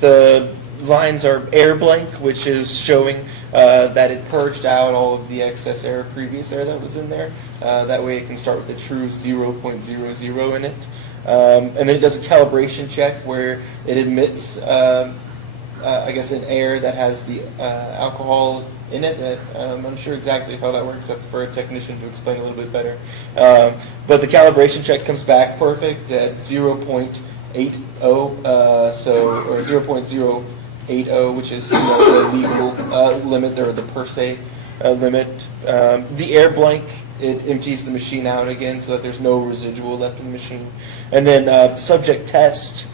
The lines are air blank, which is showing that it purged out all of the excess air, previous air that was in there. That way it can start with a true 0.00 in it. And then it does a calibration check where it admits, I guess, an air that has the alcohol in it. I'm not sure exactly how that works. That's for a technician to explain a little bit better. But the calibration check comes back perfect at 0.80, or 0.080, which is the legal limit, or the per se limit. The air blank, it empties the machine out again so that there's no residual left in the machine. And then subject test,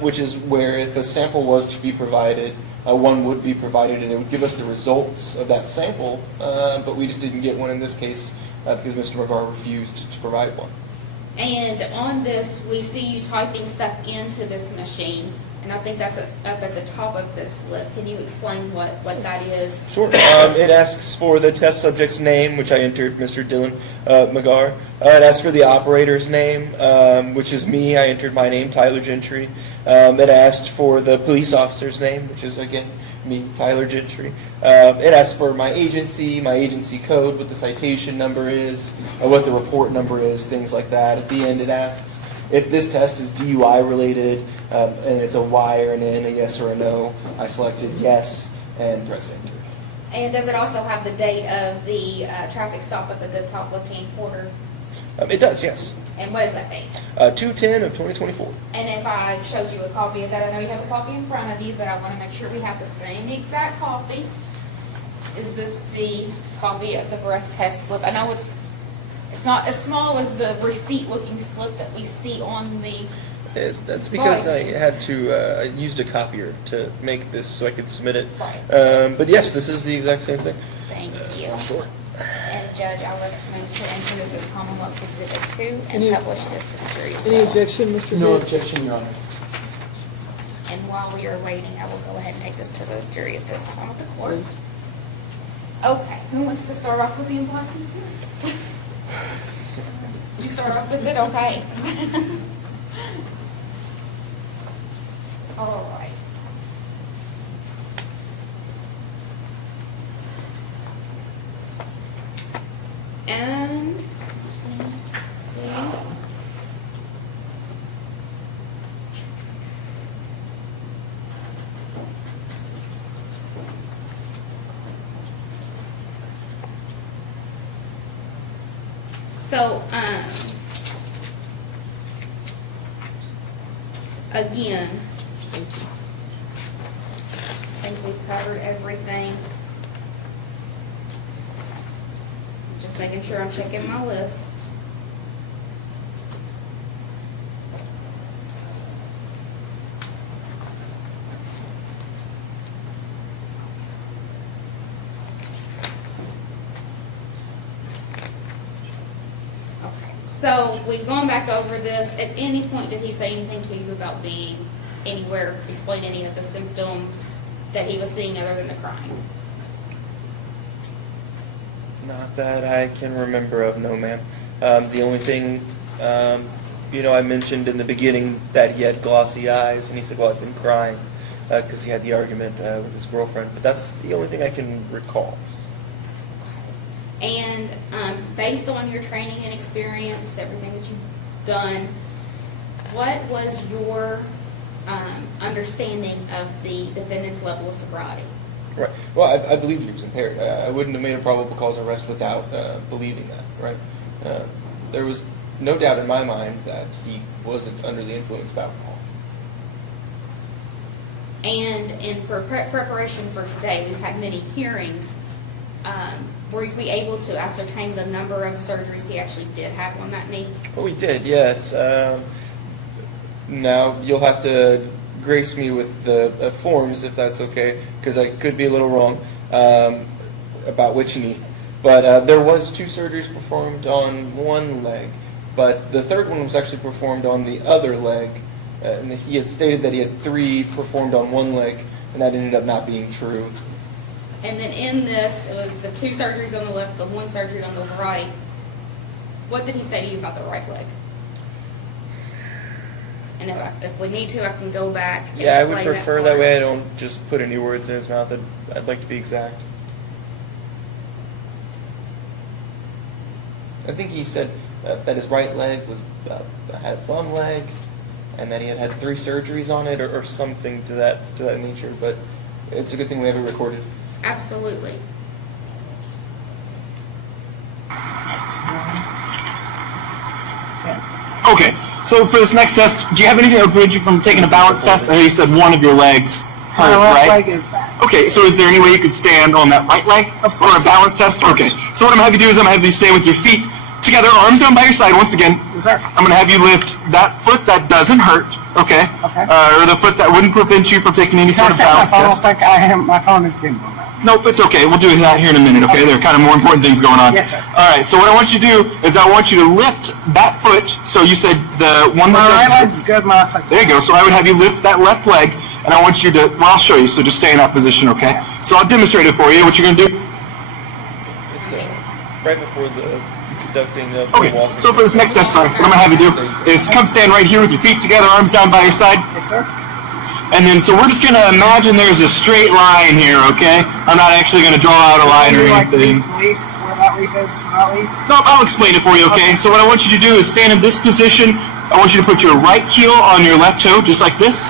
which is where if a sample was to be provided, one would be provided, and it would give us the results of that sample, but we just didn't get one in this case because Mr. McGar refused to provide one. And on this, we see you typing stuff into this machine, and I think that's up at the top of this slip. Can you explain what that is? Sure. It asks for the test subject's name, which I entered, Mr. Dylan McGar. It asks for the operator's name, which is me. I entered my name, Tyler Gentry. It asked for the police officer's name, which is, again, me, Tyler Gentry. It asks for my agency code, what the citation number is, what the report number is, things like that. At the end, it asks if this test is DUI related, and it's a Y or an N, a yes or a no. I selected yes and press enter. And does it also have the date of the traffic stop up at the top left-hand corner? It does, yes. And what is that date? 2/10 of 2024. And if I showed you a copy of that, I know you have a copy in front of you, but I want to make sure we have the same exact copy. Is this the copy of the breath test slip? I know it's not as small as the receipt-looking slip that we see on the... That's because I had to, I used a copier to make this so I could submit it. Right. But yes, this is the exact same thing. Thank you. Sure. And Judge, I recommend to enter this as Commonwealth's Exhibit 2 and publish this to the jury as well. Any objection, Mr. No Hood? objection, Your Honor. And while we are waiting, I will go ahead and take this to the jury if that's fine with the court. Okay, who wants to start off with the implied consent? You start off with it, okay. All right. And let's see. So, again, I think we've covered everything. Just making sure I'm checking my list. So we've gone back over this. At any point, did he say anything to you about being anywhere, explain any of the symptoms that he was seeing other than the crying? Not that I can remember of, no, ma'am. The only thing, I mentioned in the beginning that he had glossy eyes, and he said, well, I've been crying because he had the argument with his girlfriend. But that's the only thing I can recall. And based on your training and experience, everything that you've done, what was your understanding of the defendant's level of sobriety? Right. Well, I believe he was impaired. I wouldn't have made a probable cause arrest without believing that, right? There was no doubt in my mind that he wasn't under the influence of alcohol. And for preparation for today, we've had many hearings. Were we able to ascertain the number of surgeries he actually did have on that knee? Well, we did, yes. Now, you'll have to grace me with the forms, if that's okay, because I could be a little wrong about which knee. But there was 2 surgeries performed on one leg, but the third one was actually performed on the other leg. And he had stated that he had 3 performed on one leg, and that ended up not being true. And then in this, it was the 2 surgeries on the left, the 1 surgery on the right. What did he say to you about the right leg? And if we need to, I can go back. And Yeah, I would play prefer that that way I don't just put any words in his mouth. I'd like to be exact. I think he said that his right leg was had a bum leg, and that he had 3 surgeries on it, or something to that nature. But it's a good thing we have it recorded. Absolutely. Okay, so for this next test, do you have anything that would prevent you from taking a balance test? I know you said one of your legs hurt, My left right? leg is back. Okay, so is there any way you could stand on that right leg for a balance test? Okay, so what I'm going to have you do is I'm going to have you stand with your feet together, arms down by your side once again. Yes, sir. I'm going to have you lift that foot that doesn't hurt, okay? Okay. Or the foot that wouldn't prevent you from taking any Can I sort of check my balance phone? test. Like my phone is getting blown out. Nope, it's okay. We'll do that here in a minute, okay? There are kind of more important things going on. Yes, sir. All right, so what I want you to do is I want you to lift that foot. So you said the one My leg right leg's good, my left leg's There you go. So I would have you lift that left leg, and I want you to, well, I'll show you, so just stay in that position, okay? So I'll demonstrate it for you. What you're going to do, It's right before the conducting of okay, the walking. so for this next test, sorry, what I'm going to have you do is come stand right here with your feet together, arms down by your side. Yes, sir. And then, so we're just going to imagine there's a straight line here, okay? I'm not actually going to draw out a line or Like anything. leaf, where that leaf is, that leaf. No, I'll explain it for you, okay? So what I want you to do is stand in this position. I want you to put your right heel on your left toe, just like this,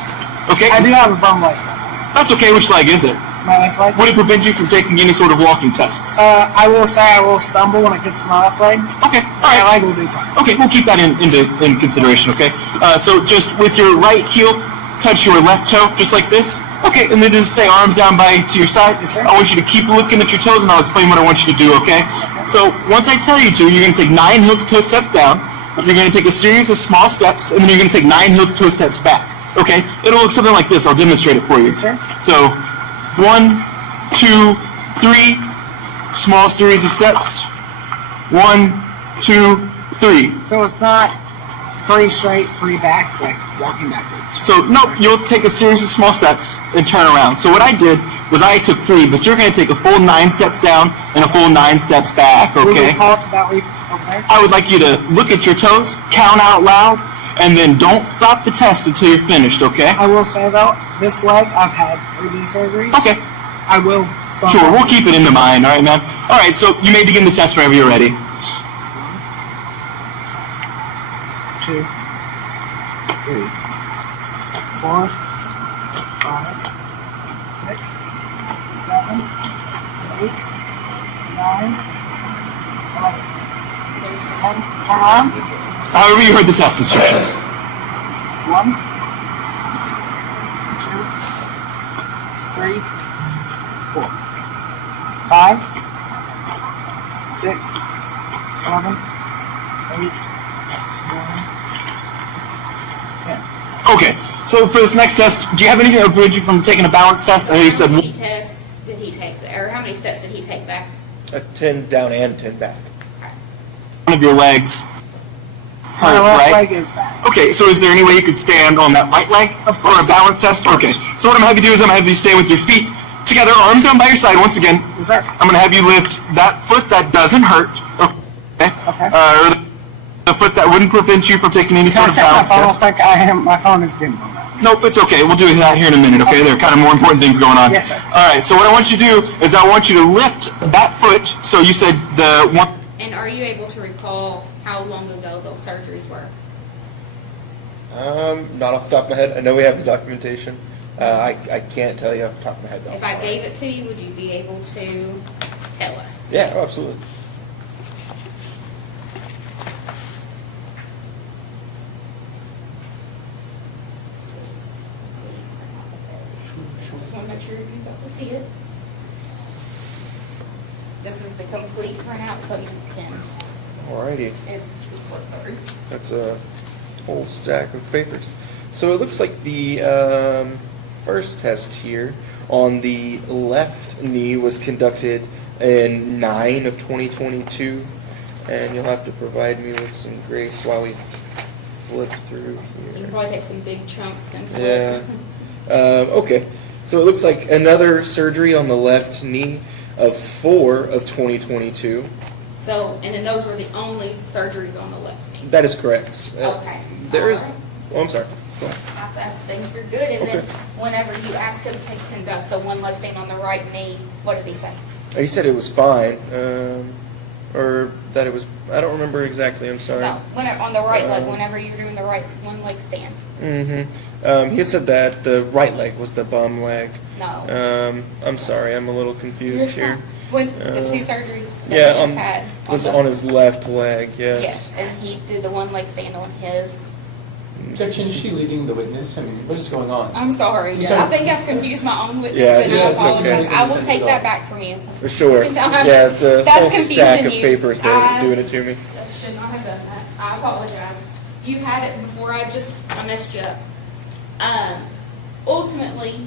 okay? I do have a bum leg. That's okay. Which leg is it? My left leg. Would it prevent you from taking any sort of walking tests? I will say I will stumble when it gets to my left leg. Okay, all right. My leg will do fine. Okay, we'll keep that in consideration, okay? So just with your right heel, touch your left toe, just like this. Okay, and then just stay arms down to your side. Yes, sir. I want you to keep looking at your toes, and I'll explain what I want you to do, okay? So once I tell you to, you're going to take 9 heel-to-toe steps down. You're going to take a series of small steps, and then you're going to take 9 heel-to-toe steps back, okay? It'll look something like this. I'll demonstrate it for you. Yes, sir. So 1, 2, 3, small series of steps. 1, 2, 3. So it's not 3 straight, 3 back, like walking backwards. So, nope, you'll take a series of small steps and turn around. So what I did was I took 3, but you're going to take a full 9 steps down and a full 9 steps back, Will okay? we call it to that leaf over there? I would like you to look at your toes, count out loud, and then don't stop the test until you're finished, okay? I will say though, this leg I've had 3D surgery. Okay. I will. Sure, we'll keep it in the mind, all right, man? All right, so you may begin the test whenever you're ready. 2, 3, 4, 5, 6, 7, 8, 9, 11. Turn around. However you heard the test instructions. 1, 2, 3, 4, 5, 6, 7, 8, 9, 10. Okay, so for this next test, do you have anything that would prevent you from taking a balance test? I know you said How many tests did he take, or how many steps did he take back? 10 down and 10 back. one of your legs My hurt, left right? leg is back. Okay, so is there any way you could stand on that right leg for a balance test? Okay, so what I'm going to have you do is I'm going to have you stand with your feet together, arms down by your side. Once again, Yes, sir. I'm going to have you lift that foot that doesn't hurt, okay? Okay. Or the foot that wouldn't prevent you from taking any Can I sort of check my balance phone real test. quick? My phone is getting on that. Nope, it's okay. We'll do that here in a minute, okay? There are kind of more important things going on. Yes, sir. All right, so what I want you to do is I want you to lift that foot. So you said the one. And are you able to recall how long ago those surgeries were? Not off the top of my head. I know we have the documentation. I can't tell you off the top of my head, though. If I gave it to you, would you be able to tell us? Yeah, absolutely. Just want to make sure you got to see it. This is the complete printout, so you can, Alrighty. if you flip through. That's a whole stack of papers. So it looks like the first test here on the left knee was conducted in 9 of 2022, and you'll have to provide me with some grace while we flip through You here. can probably take some big chunks and flip. Yeah. Okay. So it looks like another surgery on the left knee of 4 of 2022. So, and then those were the only surgeries on the left knee? That is correct. Okay. There is. Alright. Oh, I'm sorry. Go ahead. I think you're good. And then Okay. whenever you asked him to conduct the one leg stand on the right knee, what did he say? He said it was fine, or that it was. I don't remember exactly. I'm sorry. No, on the right leg, whenever you're doing the right one leg stand. Mm-hmm. He said that the right leg was the bum leg. No. I'm sorry. I'm a little confused You're here. fine. When the two surgeries that Yeah, he just had. was the- on his left leg. Yes. Yes, and he did the one leg stand on his. Objection, is she leading the witness? I mean, what is going on? I'm sorry. Yeah. I think I've confused my own witness, Yeah, and yeah, I it's okay. apologize. I will take that back from you. For sure. No, I'm- Yeah, the that's whole stack confusing of you. papers there was I- doing it to me. I should not have done that. I apologize. You had it before. I messed you up. Ultimately,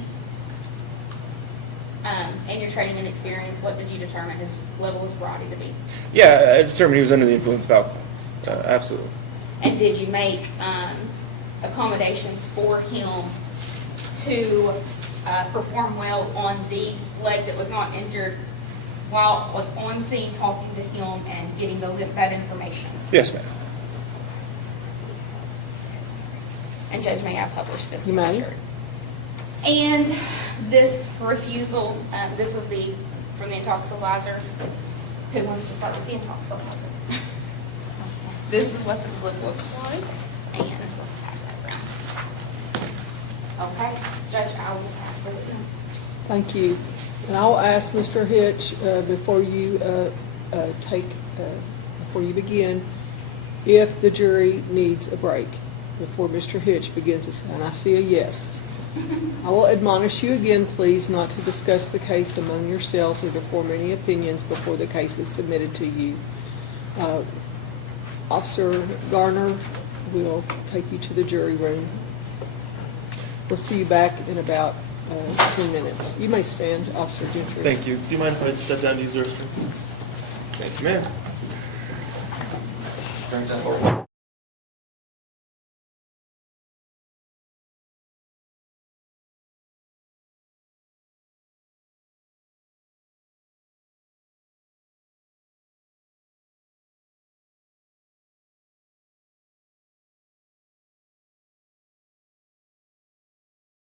in your training and experience, what did you determine his level of sobriety to be? Yeah, I determined he was under the influence of alcohol. Absolutely. And did you make accommodations for him to perform well on the leg that was not injured while on scene talking to him and getting that information? Yes, ma'am. Yes. And Judge, may I publish this You to the may. jury? And this refusal, this is from the intoxilizer. Who wants to start with the intoxilizer? This is what the slip looks like, and we'll pass that around. Okay, Judge, I will pass the witness. Thank you. And I'll ask Mr. Hitch, before you before you begin, if the jury needs a break before Mr. Hitch begins this, and I see a yes. I will admonish you again, please, not to discuss the case among yourselves or to form any opinions before the case is submitted to you. Officer Garner will take you to the jury room. We'll see you back in about 10 minutes. You may stand, Officer Gentry. Thank you. Do you mind if I step down to use the restroom? Thank you, ma'am. Turns out.